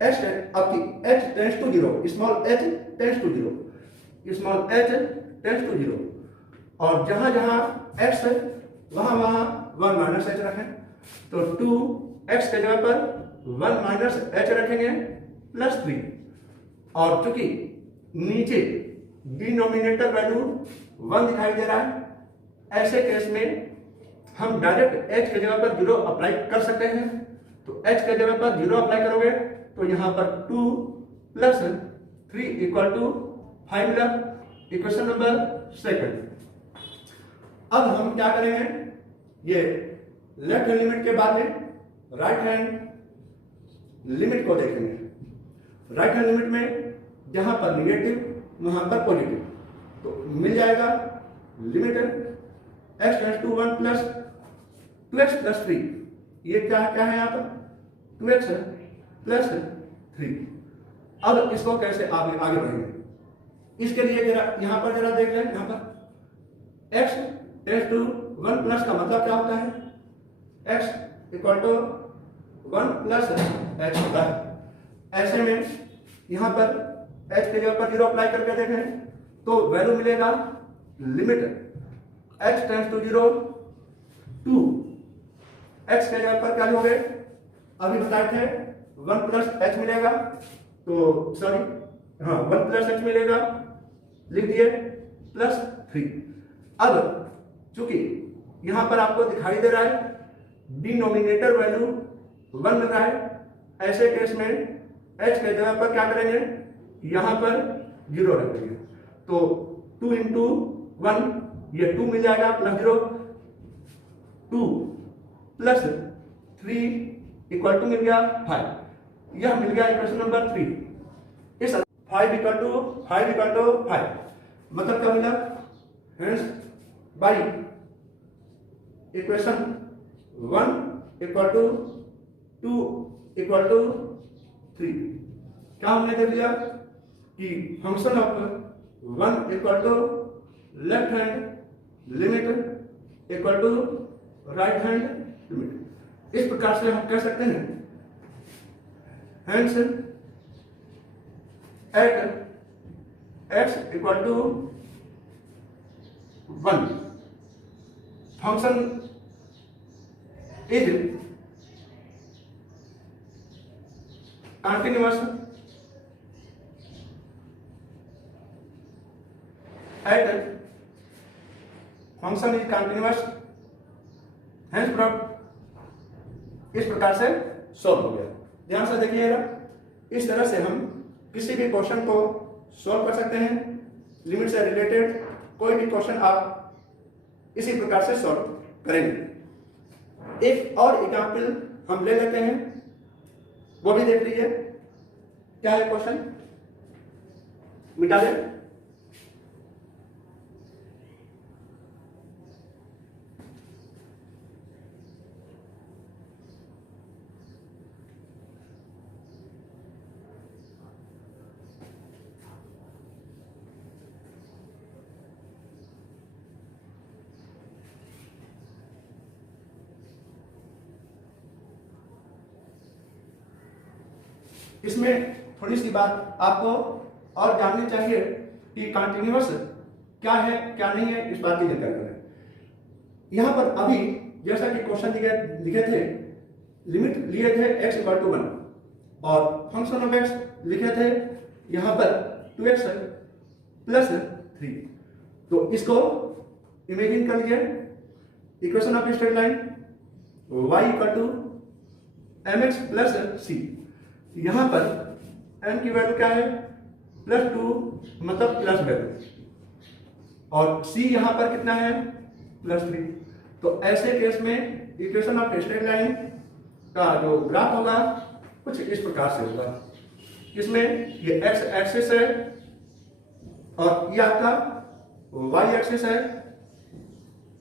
h आपकी h tends to 0, small h tends to 0, small h tends to 0, और जहां जहां x है वहां वहां 1 माइनस h रखें। तो 2x के जगह पर 1 माइनस h रखेंगे प्लस 3। और चूंकि नीचे डिनोमिनेटर वैल्यू 1 दिखाई दे रहा है, ऐसे केस में हम डायरेक्ट h के जगह पर 0 अप्लाई कर सकते हैं। तो h के जगह पर 0 अप्लाई करोगे तो यहां पर 2 प्लस 3 इक्वल टू 5 मिला, इक्वेशन नंबर 2। अब हम क्या करेंगे? ये लेफ्ट हैंड लिमिट के बाद में राइट हैंड लिमिट को देखेंगे। राइट हैंड लिमिट में जहां पर निगेटिव वहां पर पॉजिटिव, तो मिल जाएगा limit x tends to 1 plus 2x plus 3। ये क्या है यहाँ पर? 2x plus 3। अब इसको कैसे आगे बढ़ेंगे? इसके लिए जरा यहाँ पर जरा देख लें। यहाँ पर x टेंड्स टू 1 प्लस का मतलब क्या होता है? x equal to 1 plus h होता है। ऐसे में यहाँ पर h के जगह पर 0 अप्लाई करके देखें तो वैल्यू मिलेगा limit x tends to 0 two x के जगह पर क्या हो गए? अभी बताए थे 1 प्लस h मिलेगा, तो सॉरी हाँ 1 प्लस h मिलेगा, लिख दिए प्लस 3। अब चूंकि यहां पर आपको दिखाई दे रहा है डिनोमिनेटर वैल्यू 1 मिल रहा है, ऐसे केस में h के जगह पर क्या करेंगे? यहां पर 0 रख देंगे। तो 2 इंटू 1 ये 2 मिल जाएगा प्लस 0, 2 प्लस 3 इक्वल टू मिल गया 5। यह मिल गया इक्वेशन नंबर 3। इस 5 इक्वल टू 5 मतलब क्या मिला? Hence by equation 1 equal to 2 equal to 3 क्या हमने देख लिया कि function of 1 equal to left hand limit equal to right hand limit. इस प्रकार से हम कह सकते हैं hence at x equal to 1 function is continuous at function is continuous hence proved. इस प्रकार से सॉल्व हो गया। ध्यान से देखिएगा, इस तरह से हम किसी भी क्वेश्चन को सॉल्व कर सकते हैं। लिमिट से रिलेटेड कोई भी क्वेश्चन आप इसी प्रकार से सॉल्व करेंगे। एक और एग्जाम्पल हम ले लेते हैं, वो भी देख लीजिए। क्या है क्वेश्चन? मिटा दें। इसमें थोड़ी सी बात आपको और जाननी चाहिए कि कंटिन्यूअस क्या है क्या नहीं है, इस बात की जानकारी करें। यहां पर अभी जैसा कि क्वेश्चन लिखे थे, लिमिट लिए थे x इक्वल टू 1 और फंक्शन ऑफ x लिखे थे यहां पर 2x प्लस 3। तो इसको इमेजिन कर लीजिए equation of straight line y equal to mx plus c। यहां पर m की वैल्यू क्या है? +2 मतलब प्लस वैल्यू, और c यहाँ पर कितना है +3। तो ऐसे केस में इक्वेशन ऑफ स्ट्रेट लाइन का जो ग्राफ होगा कुछ इस प्रकार से होगा। इसमें ये x एक्सिस है और ये आपका y एक्सिस है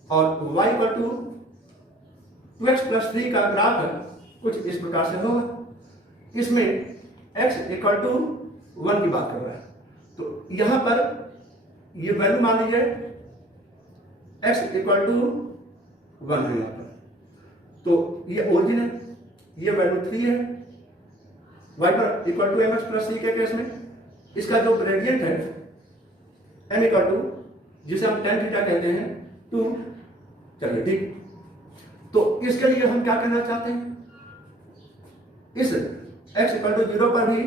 और y इक्वल टू 2x + 3 का ग्राफ है कुछ इस प्रकार से होगा। इसमें x इक्वल टू 1 की बात कर रहा है, तो यहां पर ये वैल्यू मान लीजिए x इक्वल टू 1 है यहाँ पर, तो ये ओरिजिन है, ये वैल्यू 3 है। y पर इक्वल टू mx + c के केस में इसका जो ग्रेडियंट है m इक्वल टू, जिसे हम tan थीटा कहते हैं, 2। चलिए ठीक, तो इसके लिए हम क्या करना चाहते हैं, इस x इक्वल टू 0 पर भी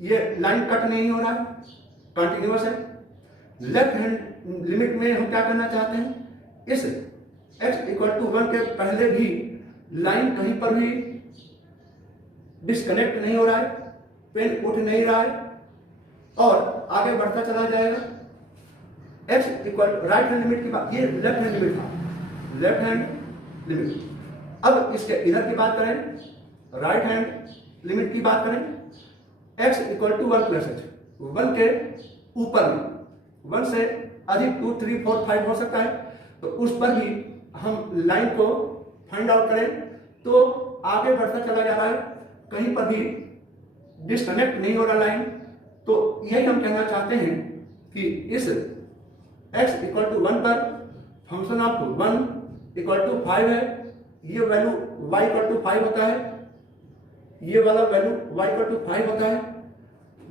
ये लाइन कट नहीं हो रहा है, कंटिन्यूअस है। लेफ्ट हैंड लिमिट में हम क्या करना चाहते हैं, इस x इक्वल टू 1 के पहले भी लाइन कहीं पर भी डिस्कनेक्ट नहीं हो रहा है, पेन उठ नहीं रहा है और आगे बढ़ता चला जाएगा। x equal right hand limit की बात, ये लेफ्ट हैंड लिमिट था, लेफ्ट हैंड लिमिट। अब इसके इधर की बात करें, राइट हैंड लिमिट की बात करें, x इक्वल टू 1 + h, 1 के ऊपर में 1 से अधिक 2, 3, 4, 5 हो सकता है, तो उस पर भी हम लाइन को फाइंड आउट करें तो आगे बढ़ता चला जा रहा है, कहीं पर भी डिस्कनेक्ट नहीं हो रहा लाइन। तो यही हम कहना चाहते हैं कि इस x इक्वल टू 1 पर फंक्शन ऑफ 1 इक्वल टू 5 है, ये वैल्यू y इक्वल टू 5 होता है, ये वाला वैल्यू y इक्वल टू 5 होता है।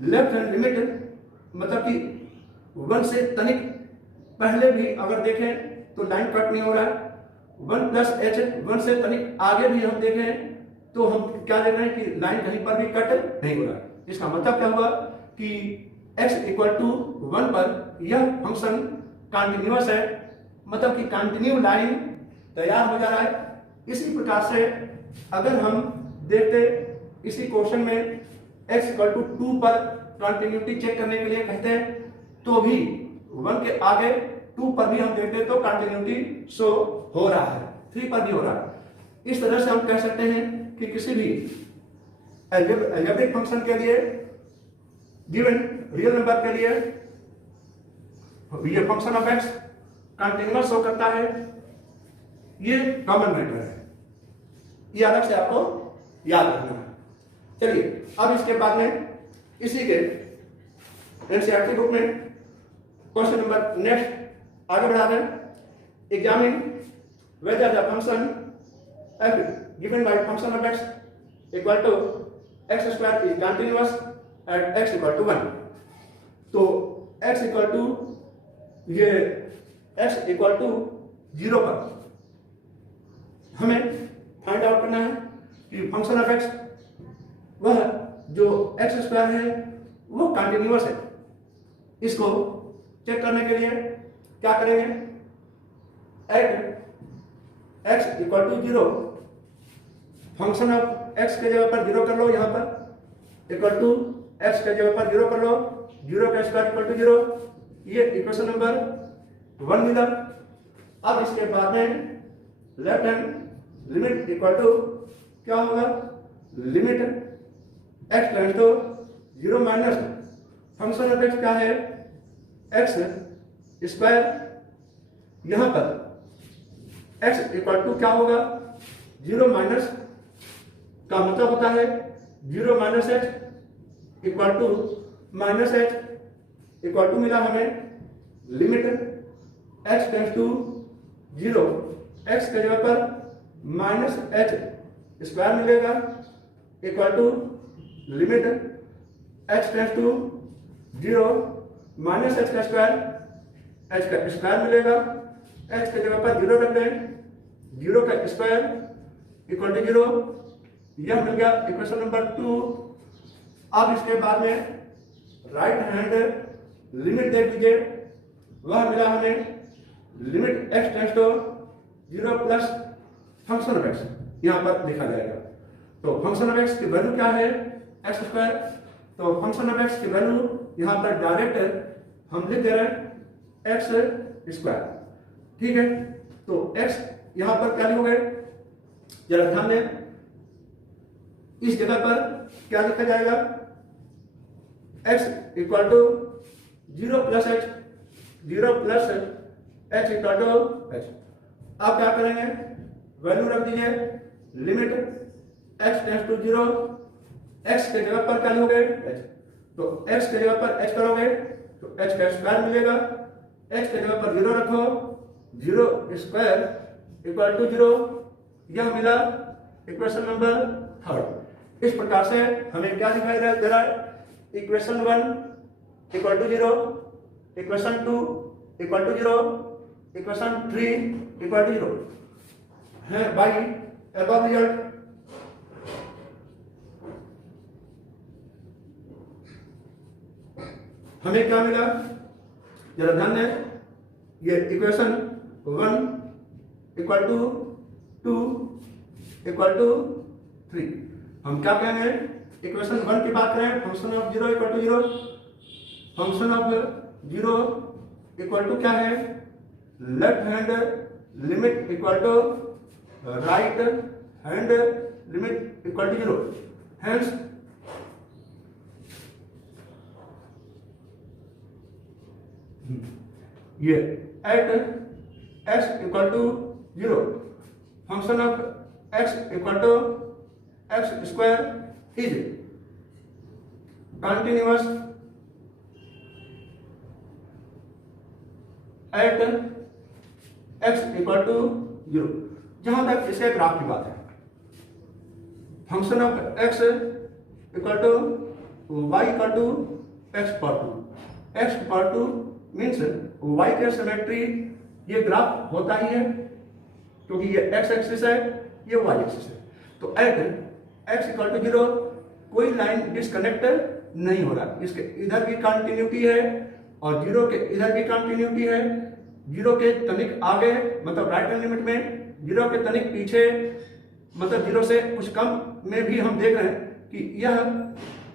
लेफ्ट हैंड लिमिट मतलब कि 1 से तनिक पहले भी अगर देखें तो लाइन कट नहीं हो रहा है, 1 + h, 1 से तनिक आगे भी हम देखें तो हम क्या देख रहे हैं कि लाइन कहीं पर भी कट नहीं हो रहा है। इसका मतलब क्या हुआ कि x इक्वल टू 1 पर यह फंक्शन कंटिन्यूअस है, मतलब कि कंटिन्यू लाइन तैयार हो जा रहा है। इसी प्रकार से अगर हम देखते इसी क्वेश्चन में x इक्वल टू 2 पर कंटिन्यूटी चेक करने के लिए कहते हैं तो भी 1 के आगे 2 पर भी हम देखते तो कंटिन्यूटी शो हो रहा है, 3 पर भी हो रहा है। इस तरह से हम कह सकते हैं कि किसी भी अलजेब्रिक फंक्शन के लिए, गिवन रियल नंबर के लिए ये function of x continuous show करता है, ये कॉमन मैटर है, ये अलग से आपको याद रखना है। चलिए अब इसके बाद में इसी के एनसीईआरटी बुक में क्वेश्चन नंबर नेक्स्ट आगे बढ़ा दें। Examine whether the function f given by function of x equal to x square is continuous at x equal to 1। तो x इक्वल टू ये x इक्वल टू 0 पर हमें find out करना है कि फंक्शन ऑफ x वह जो x square है वो कंटिन्यूअस है। इसको चेक करने के लिए क्या करेंगे, at x equal to 0, function of x के जगह पर 0 कर लो, यहाँ पर इक्वल टू x के जगह पर 0 कर लो, 0 का स्क्वायर इक्वल टू 0, ये इक्वेशन नंबर 1 मिला। अब इसके बाद में left hand limit equal to क्या होगा, limit x tends to 0 minus function of x क्या है, x स्क्वायर, यहां पर x इक्वल टू क्या होगा, 0 माइनस का मतलब होता है 0 minus h equal to minus h equal to मिला हमें limit x tends to 0, x के जगह पर माइनस h स्क्वायर मिलेगा equal to limit x tends to 0 minus h का स्क्वायर, h का स्क्वायर मिलेगा, h के जगह पर 0 रख दें, 0 का स्क्वायर इक्वल टू 0, यह मिल गया इक्वेशन नंबर 2। अब इसके बाद में राइट हैंड लिमिट देख लीजिए, वह मिला हमें limit x tends to 0 plus function of x, यहां पर लिखा जाएगा। तो फंक्शन ऑफ x की वैल्यू क्या है, x स्क्वायर, तो फंक्शन ऑफ x की वैल्यू यहां पर डायरेक्ट हम लिख दे रहे हैं x स्क्वायर। ठीक है, तो x यहां पर क्या लिखोगे, जरा ध्यान दें, इस जगह पर क्या लिखा जाएगा, x equal to 0 plus h, 0 plus h equal to h। आप क्या करेंगे, वैल्यू रख दीजिए, limit x tends to 0, x के जगह पर क्या लोगे h, तो x के जगह पर h करोगे तो h का स्क्वायर मिलेगा, h के जगह पर 0 रखो, 0 स्क्वायर इक्वल टू 0, यह मिला इक्वेशन नंबर 3। इस प्रकार से हमें क्या दिखाई दे रहा है, equation 1 equal to 0, equation 2 equal to 0, equation 3 equal to 0 है बाई अबव रिजल्ट। हमें क्या मिला, जरा ध्यान दें, ये equation 1 equal to 2 equal to 3। हम क्या कहेंगे, इक्वेशन 1 की बात करें, function of 0 equal to 0, function of 0 equal to क्या है, left hand limit equal to right hand limit equal to 0। Hence ये at x equal to 0, function of x equal to x square is continuous at x equal to 0। जहां तक इसके graph की बात है, function of x equal to y equal to x पर 2, x पर 2 means y के सिमेट्री ये ग्राफ होता ही है, क्योंकि ये x एक्सिस है, ये y एक्सिस है। तो एट x इक्वल टू 0 कोई लाइन डिस्कनेक्ट नहीं हो रहा, इसके इधर भी कंटिन्यूटी है और 0 के इधर भी कंटिन्यूटी है। 0 के तनिक आगे मतलब राइट हैंड लिमिट में, 0 के तनिक पीछे मतलब 0 से कुछ कम में भी हम देख रहे हैं कि यह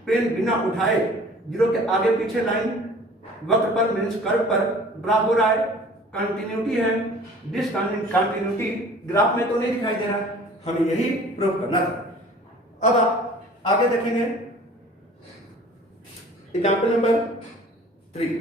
पेन बिना उठाए 0 के आगे पीछे लाइन वक्र पर मीन्स कर्व पर ग्राफ हो रहा है, कंटिन्यूटी है। डिसकंटिन्यूटी ग्राफ में तो नहीं दिखाई दे रहा, हमें यही प्रूव करना था। अब आप आगे देखेंगे एग्जाम्पल नंबर 3।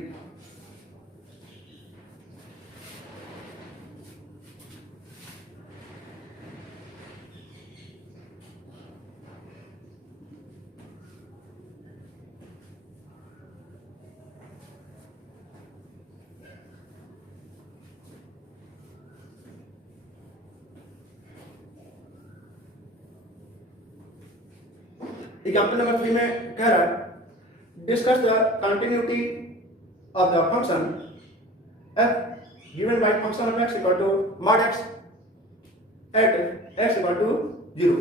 एग्जाम्पल नंबर 3 में कह रहा है, discuss the continuity of the function f given by function of x equal to mod x at x equal to 0।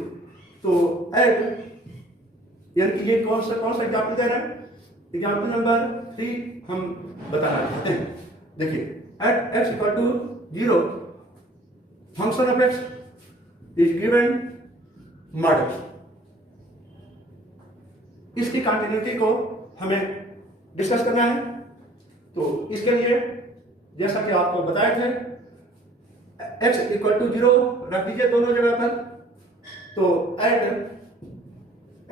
तो एट यानी कि ये कौन सा एग्जाम्पल दे रहा है, एग्जाम्पल नंबर 3 हम बताना चाहते हैं। देखिए, at x equal to 0 function of x is given mod x। इसकी कंटिन्यूटी को हमें डिस्कस करना है। तो इसके लिए जैसा कि आपको बताए थे, x इक्वल टू 0 रख दीजिए दोनों जगह पर। तो at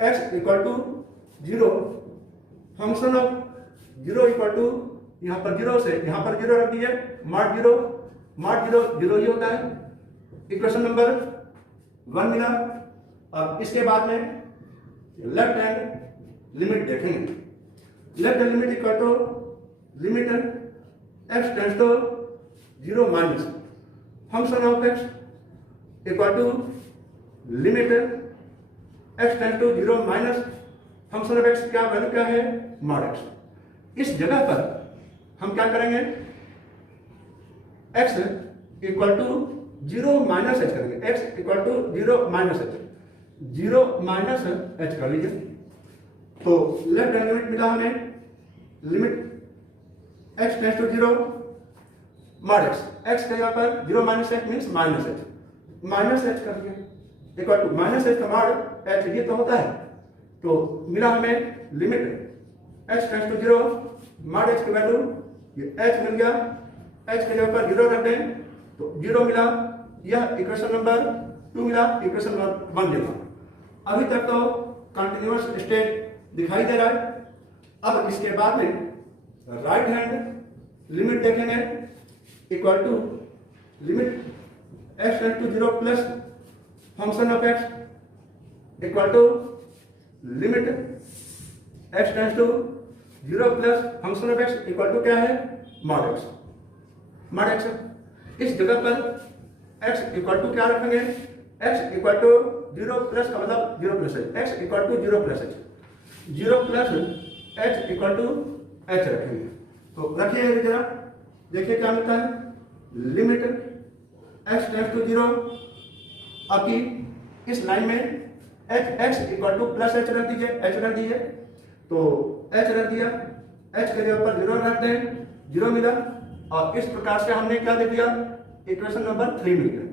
x equal to 0 function of 0 equal to यहां पर 0 से यहां पर 0 रख दीजिए, mod 0 0 ही होता है। इक्वेशन नंबर 1 मिला। अब इसके बाद में लेफ्ट हैंड लिमिट देखेंगे। Left hand limit equal to limit x tends to 0 minus function of x equal to limit x tends to 0 minus function of x क्या वैल्यू क्या है, mod x। इस जगह पर हम क्या करेंगे, x equal to 0 minus h करेंगे, x equal to 0 minus h, 0 minus h कर लीजिए। तो लेफ्ट हैंड लिमिट मिला हमें, limit x tends to 0 mod x, x के जगह पर 0 minus h means minus h कर दिया इक्वल टू माइनस h का mod h, ये तो होता है। तो मिला हमें limit x tends to 0 mod h की वैल्यू ये h मिल गया h के जगह पर 0 रख दें तो 0 मिला, यह इक्वेशन नंबर 2 मिला, इक्वेशन नंबर 1 लिखा। अभी तक तो कंटिन्यूअस स्टेट दिखाई दे रहा है। अब इसके बाद में राइट हैंड लिमिट देखेंगे, equal to limit x tends to 0 plus function of x equal to limit x tends to 0 plus function of x equal to क्या है, मॉड x। मॉड x इस जगह पर x इक्वल टू क्या रखेंगे, x equal to 0 plus का मतलब 0 plus h, x equal to 0 plus h, 0 plus h equal to h रखेंगे। तो रखिए जरा, देखिए क्या मिलता है, लिमिट x टेंड्स टू 0, आपकी इस लाइन में x equal two plus h रख दीजिए, h रख दीजिए, तो h रख दिया, h के जगह पर 0 रख दें, 0 मिला, और इस प्रकार से हमने क्या दे दिया, इक्वेशन नंबर 3 मिल गया।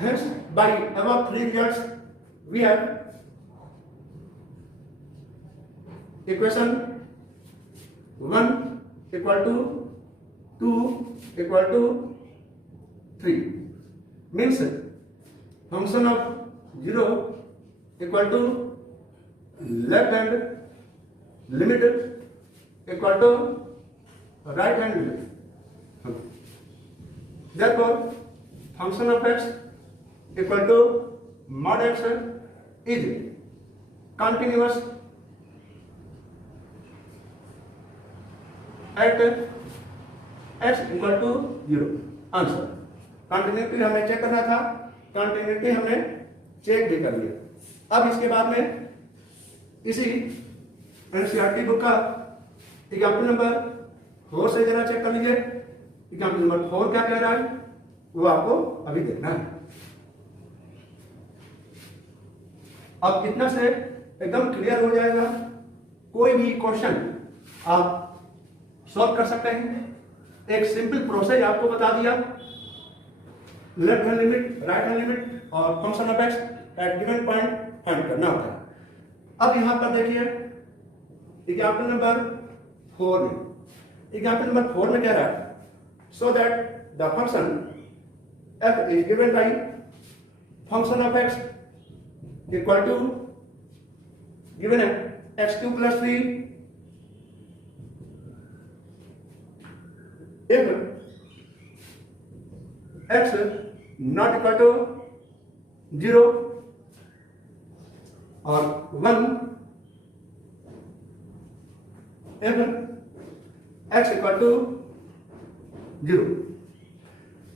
Hence, by above 3 results, we have equation 1 equal to 2 equal to 3. Means function of 0 equal to left hand limit equal to right hand limit. Therefore, function of x equal to mod x is continuous at x equal to 0. Answer continuity हमें check करना था, continuity हमने check भी कर लिया। अब इसके बाद में इसी एनसीईआरटी बुक का एग्जाम्पल नंबर 4 से जरा चेक कर लीजिए। एग्जाम्पल नंबर 4 क्या कह रहा है वो आपको अभी देखना है। अब इतना से एकदम क्लियर हो जाएगा, कोई भी क्वेश्चन आप सॉल्व कर सकते हैं। एक सिंपल प्रोसेस आपको बता दिया, left hand limit, right hand limit और function of X at given point find करना होता है। अब यहां पर देखिए एग्जाम्पल नंबर 4 में, एग्जाम्पल नंबर 4 में कह रहा है, so that the function f is given by function of x equal to given x2 plus 3 if x not equal to 0 or 1 if x equal to 0।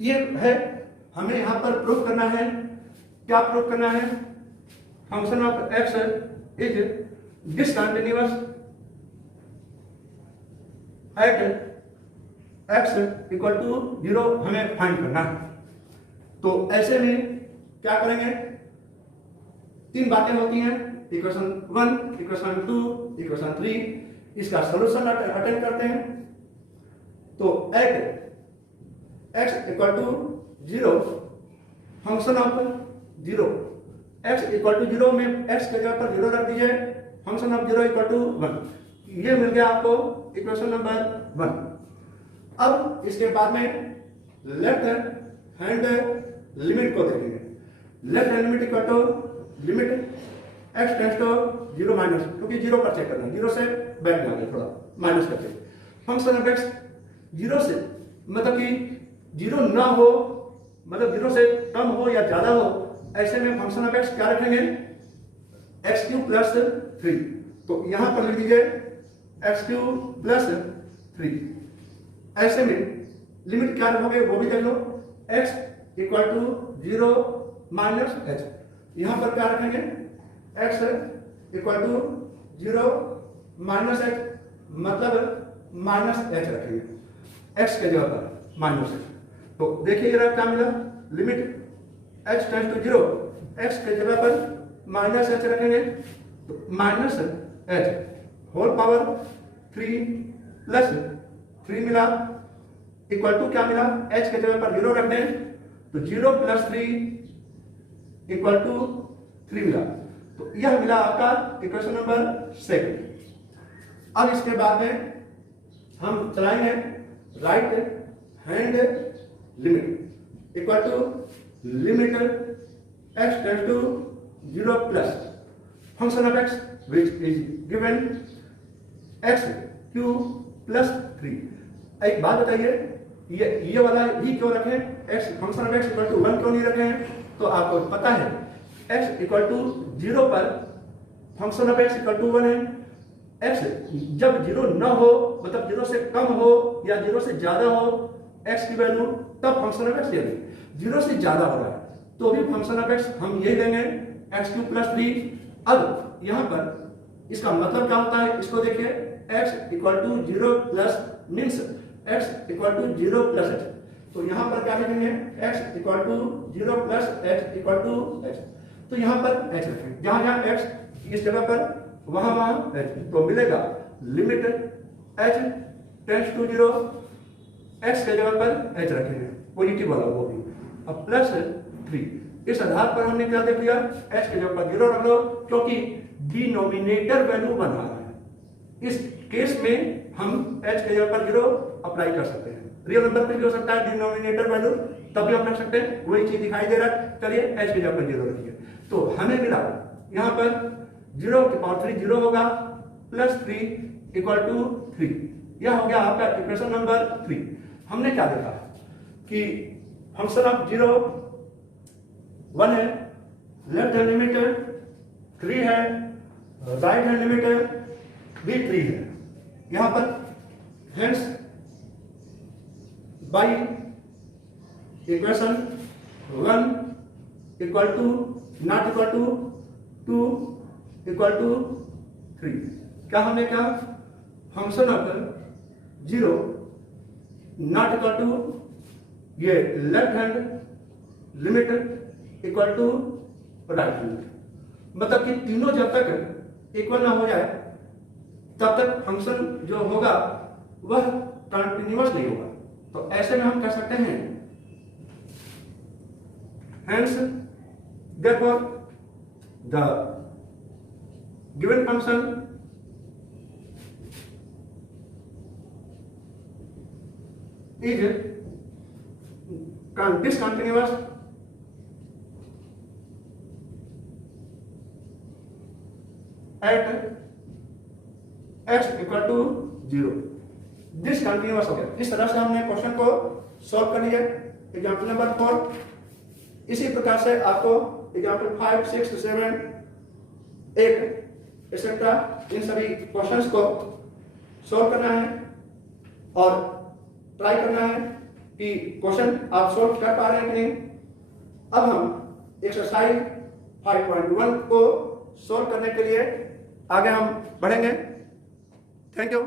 ये है, हमें यहां पर प्रूफ करना है। क्या प्रूफ करना है, function of x is discontinuous at x equal to 0 हमें फाइंड करना है। तो ऐसे में क्या करेंगे, 3 बातें होती हैं, इक्वेशन 1, इक्वेशन 2, इक्वेशन 3, इसका सॉल्यूशन अटेंड करते हैं। तो at x equal to 0 function of 0, x equal to 0 में x के जगह पर 0 रख दीजिए, फंक्शन ऑफ 0 इक्वल टू 1, ये मिल गया आपको इक्वेशन नंबर 1। अब इसके बाद में लेफ्ट हैंड लिमिट को देखेंगे। Left hand limit equal to limit x tends to 0 minus, क्योंकि 0 पर चेक करना, 0 से बैक जाएंगे, थोड़ा माइनस करके फंक्शन ऑफ x 0 से, मतलब कि 0 ना हो, मतलब 0 से कम हो या ज्यादा हो, ऐसे में फंक्शन ऑफ x क्या रखेंगे, x3 प्लस 3। तो यहां पर लिख दीजिए x3 प्लस 3। ऐसे में लिमिट क्या रखोगे वो भी देख लो, x equal to 0 minus h। यहां पर क्या रखेंगे, x equal to 0 minus h, मतलब माइनस h रखेंगे, x के जगह पर माइनस h। तो देखिए जरा क्या मिला, limit x tends to 0, x के जगह पर माइनस h रखेंगे, तो minus h whole power 3 plus 3 मिला, इक्वल टू क्या मिला, h के जगह पर 0 रख दें, तो 0 प्लस 3 इक्वल टू 3 मिला। तो यह मिला आपका इक्वेशन नंबर 2। अब इसके बाद में हम चलाएंगे right hand limit equal to limit x tends to 0 plus function of x which is given x cube plus 3। एक बात बताइए, ये वाला ही क्यों रखे, x function of x equal to 1 क्यों नहीं रखे हैं? तो आपको पता है x इक्वल टू 0 पर function of x equal to 1 है। x जब 0 न हो, मतलब 0 से कम हो या 0 से ज्यादा हो x की वैल्यू, तब फंक्शन ऑफ x लेंगे। 0 से ज्यादा हो रहा है तो भी फंक्शन ऑफ x हम यही लेंगे x क्यू प्लस 3। अब यहां पर इसका मतलब क्या होता है, इसको देखिए, x equal to 0 plus means x equal to 0 plus h। तो यहां पर क्या लिखेंगे, x equal to 0 plus h equal to h। तो यहां पर h रखेंगे, जहां जहां x इस जगह पर वहां वहां h, तो मिलेगा limit h tends to 0, x के जगह पर h रखेंगे पॉजिटिव वाला वो भी, अब प्लस 3। इस आधार पर हमने क्या देख लिया, h के जगह पर 0 रख लो क्योंकि डिनोमिनेटर वैल्यू बन रहा है। इस केस में हम h के जगह पर 0 अप्लाई कर सकते हैं। रियल नंबर पे भी हो सकता है डिनोमिनेटर वैल्यू, तब भी आप रख सकते हैं, वही चीज दिखाई दे रहा है। चलिए h के जगह पर 0 रखिए, तो हमें मिला यहां पर 0 की पावर 3 0 होगा, प्लस 3 इक्वल टू 3। यह हो गया आपका इक्वेशन नंबर 3। हमने क्या देखा कि फंक्शन ऑफ 0 1 है, लेफ्ट हैंड लिमिटर 3 है, राइट हैंड लिमिटर भी 3 है। यहां पर hence by equation 1 equal to not equal to 2 equal to 3, क्या हमने कहा, function of 0 not equal to ये left hand limit equal to right hand, मतलब कि तीनों जब तक इक्वल ना हो जाए तब तक फंक्शन जो होगा वह कंटिन्यूअस नहीं होगा। तो ऐसे में हम कह सकते हैं hence therefore the given function is discontinuous at x equal to 0। Discontinuous हो गया। इस तरह से हमने क्वेश्चन को सॉल्व कर लिया। Example number 4। इसी प्रकार से आपको एग्जाम्पल 5, 6, 7, 8 एक्सेट्रा इन सभी क्वेश्चंस को सॉल्व करना है और ट्राई करना है कि क्वेश्चन आप सॉल्व कर पा रहे हैं कि नहीं। अब हम एक्सरसाइज 5.1 को सॉल्व करने के लिए आगे हम बढ़ेंगे। Thank you.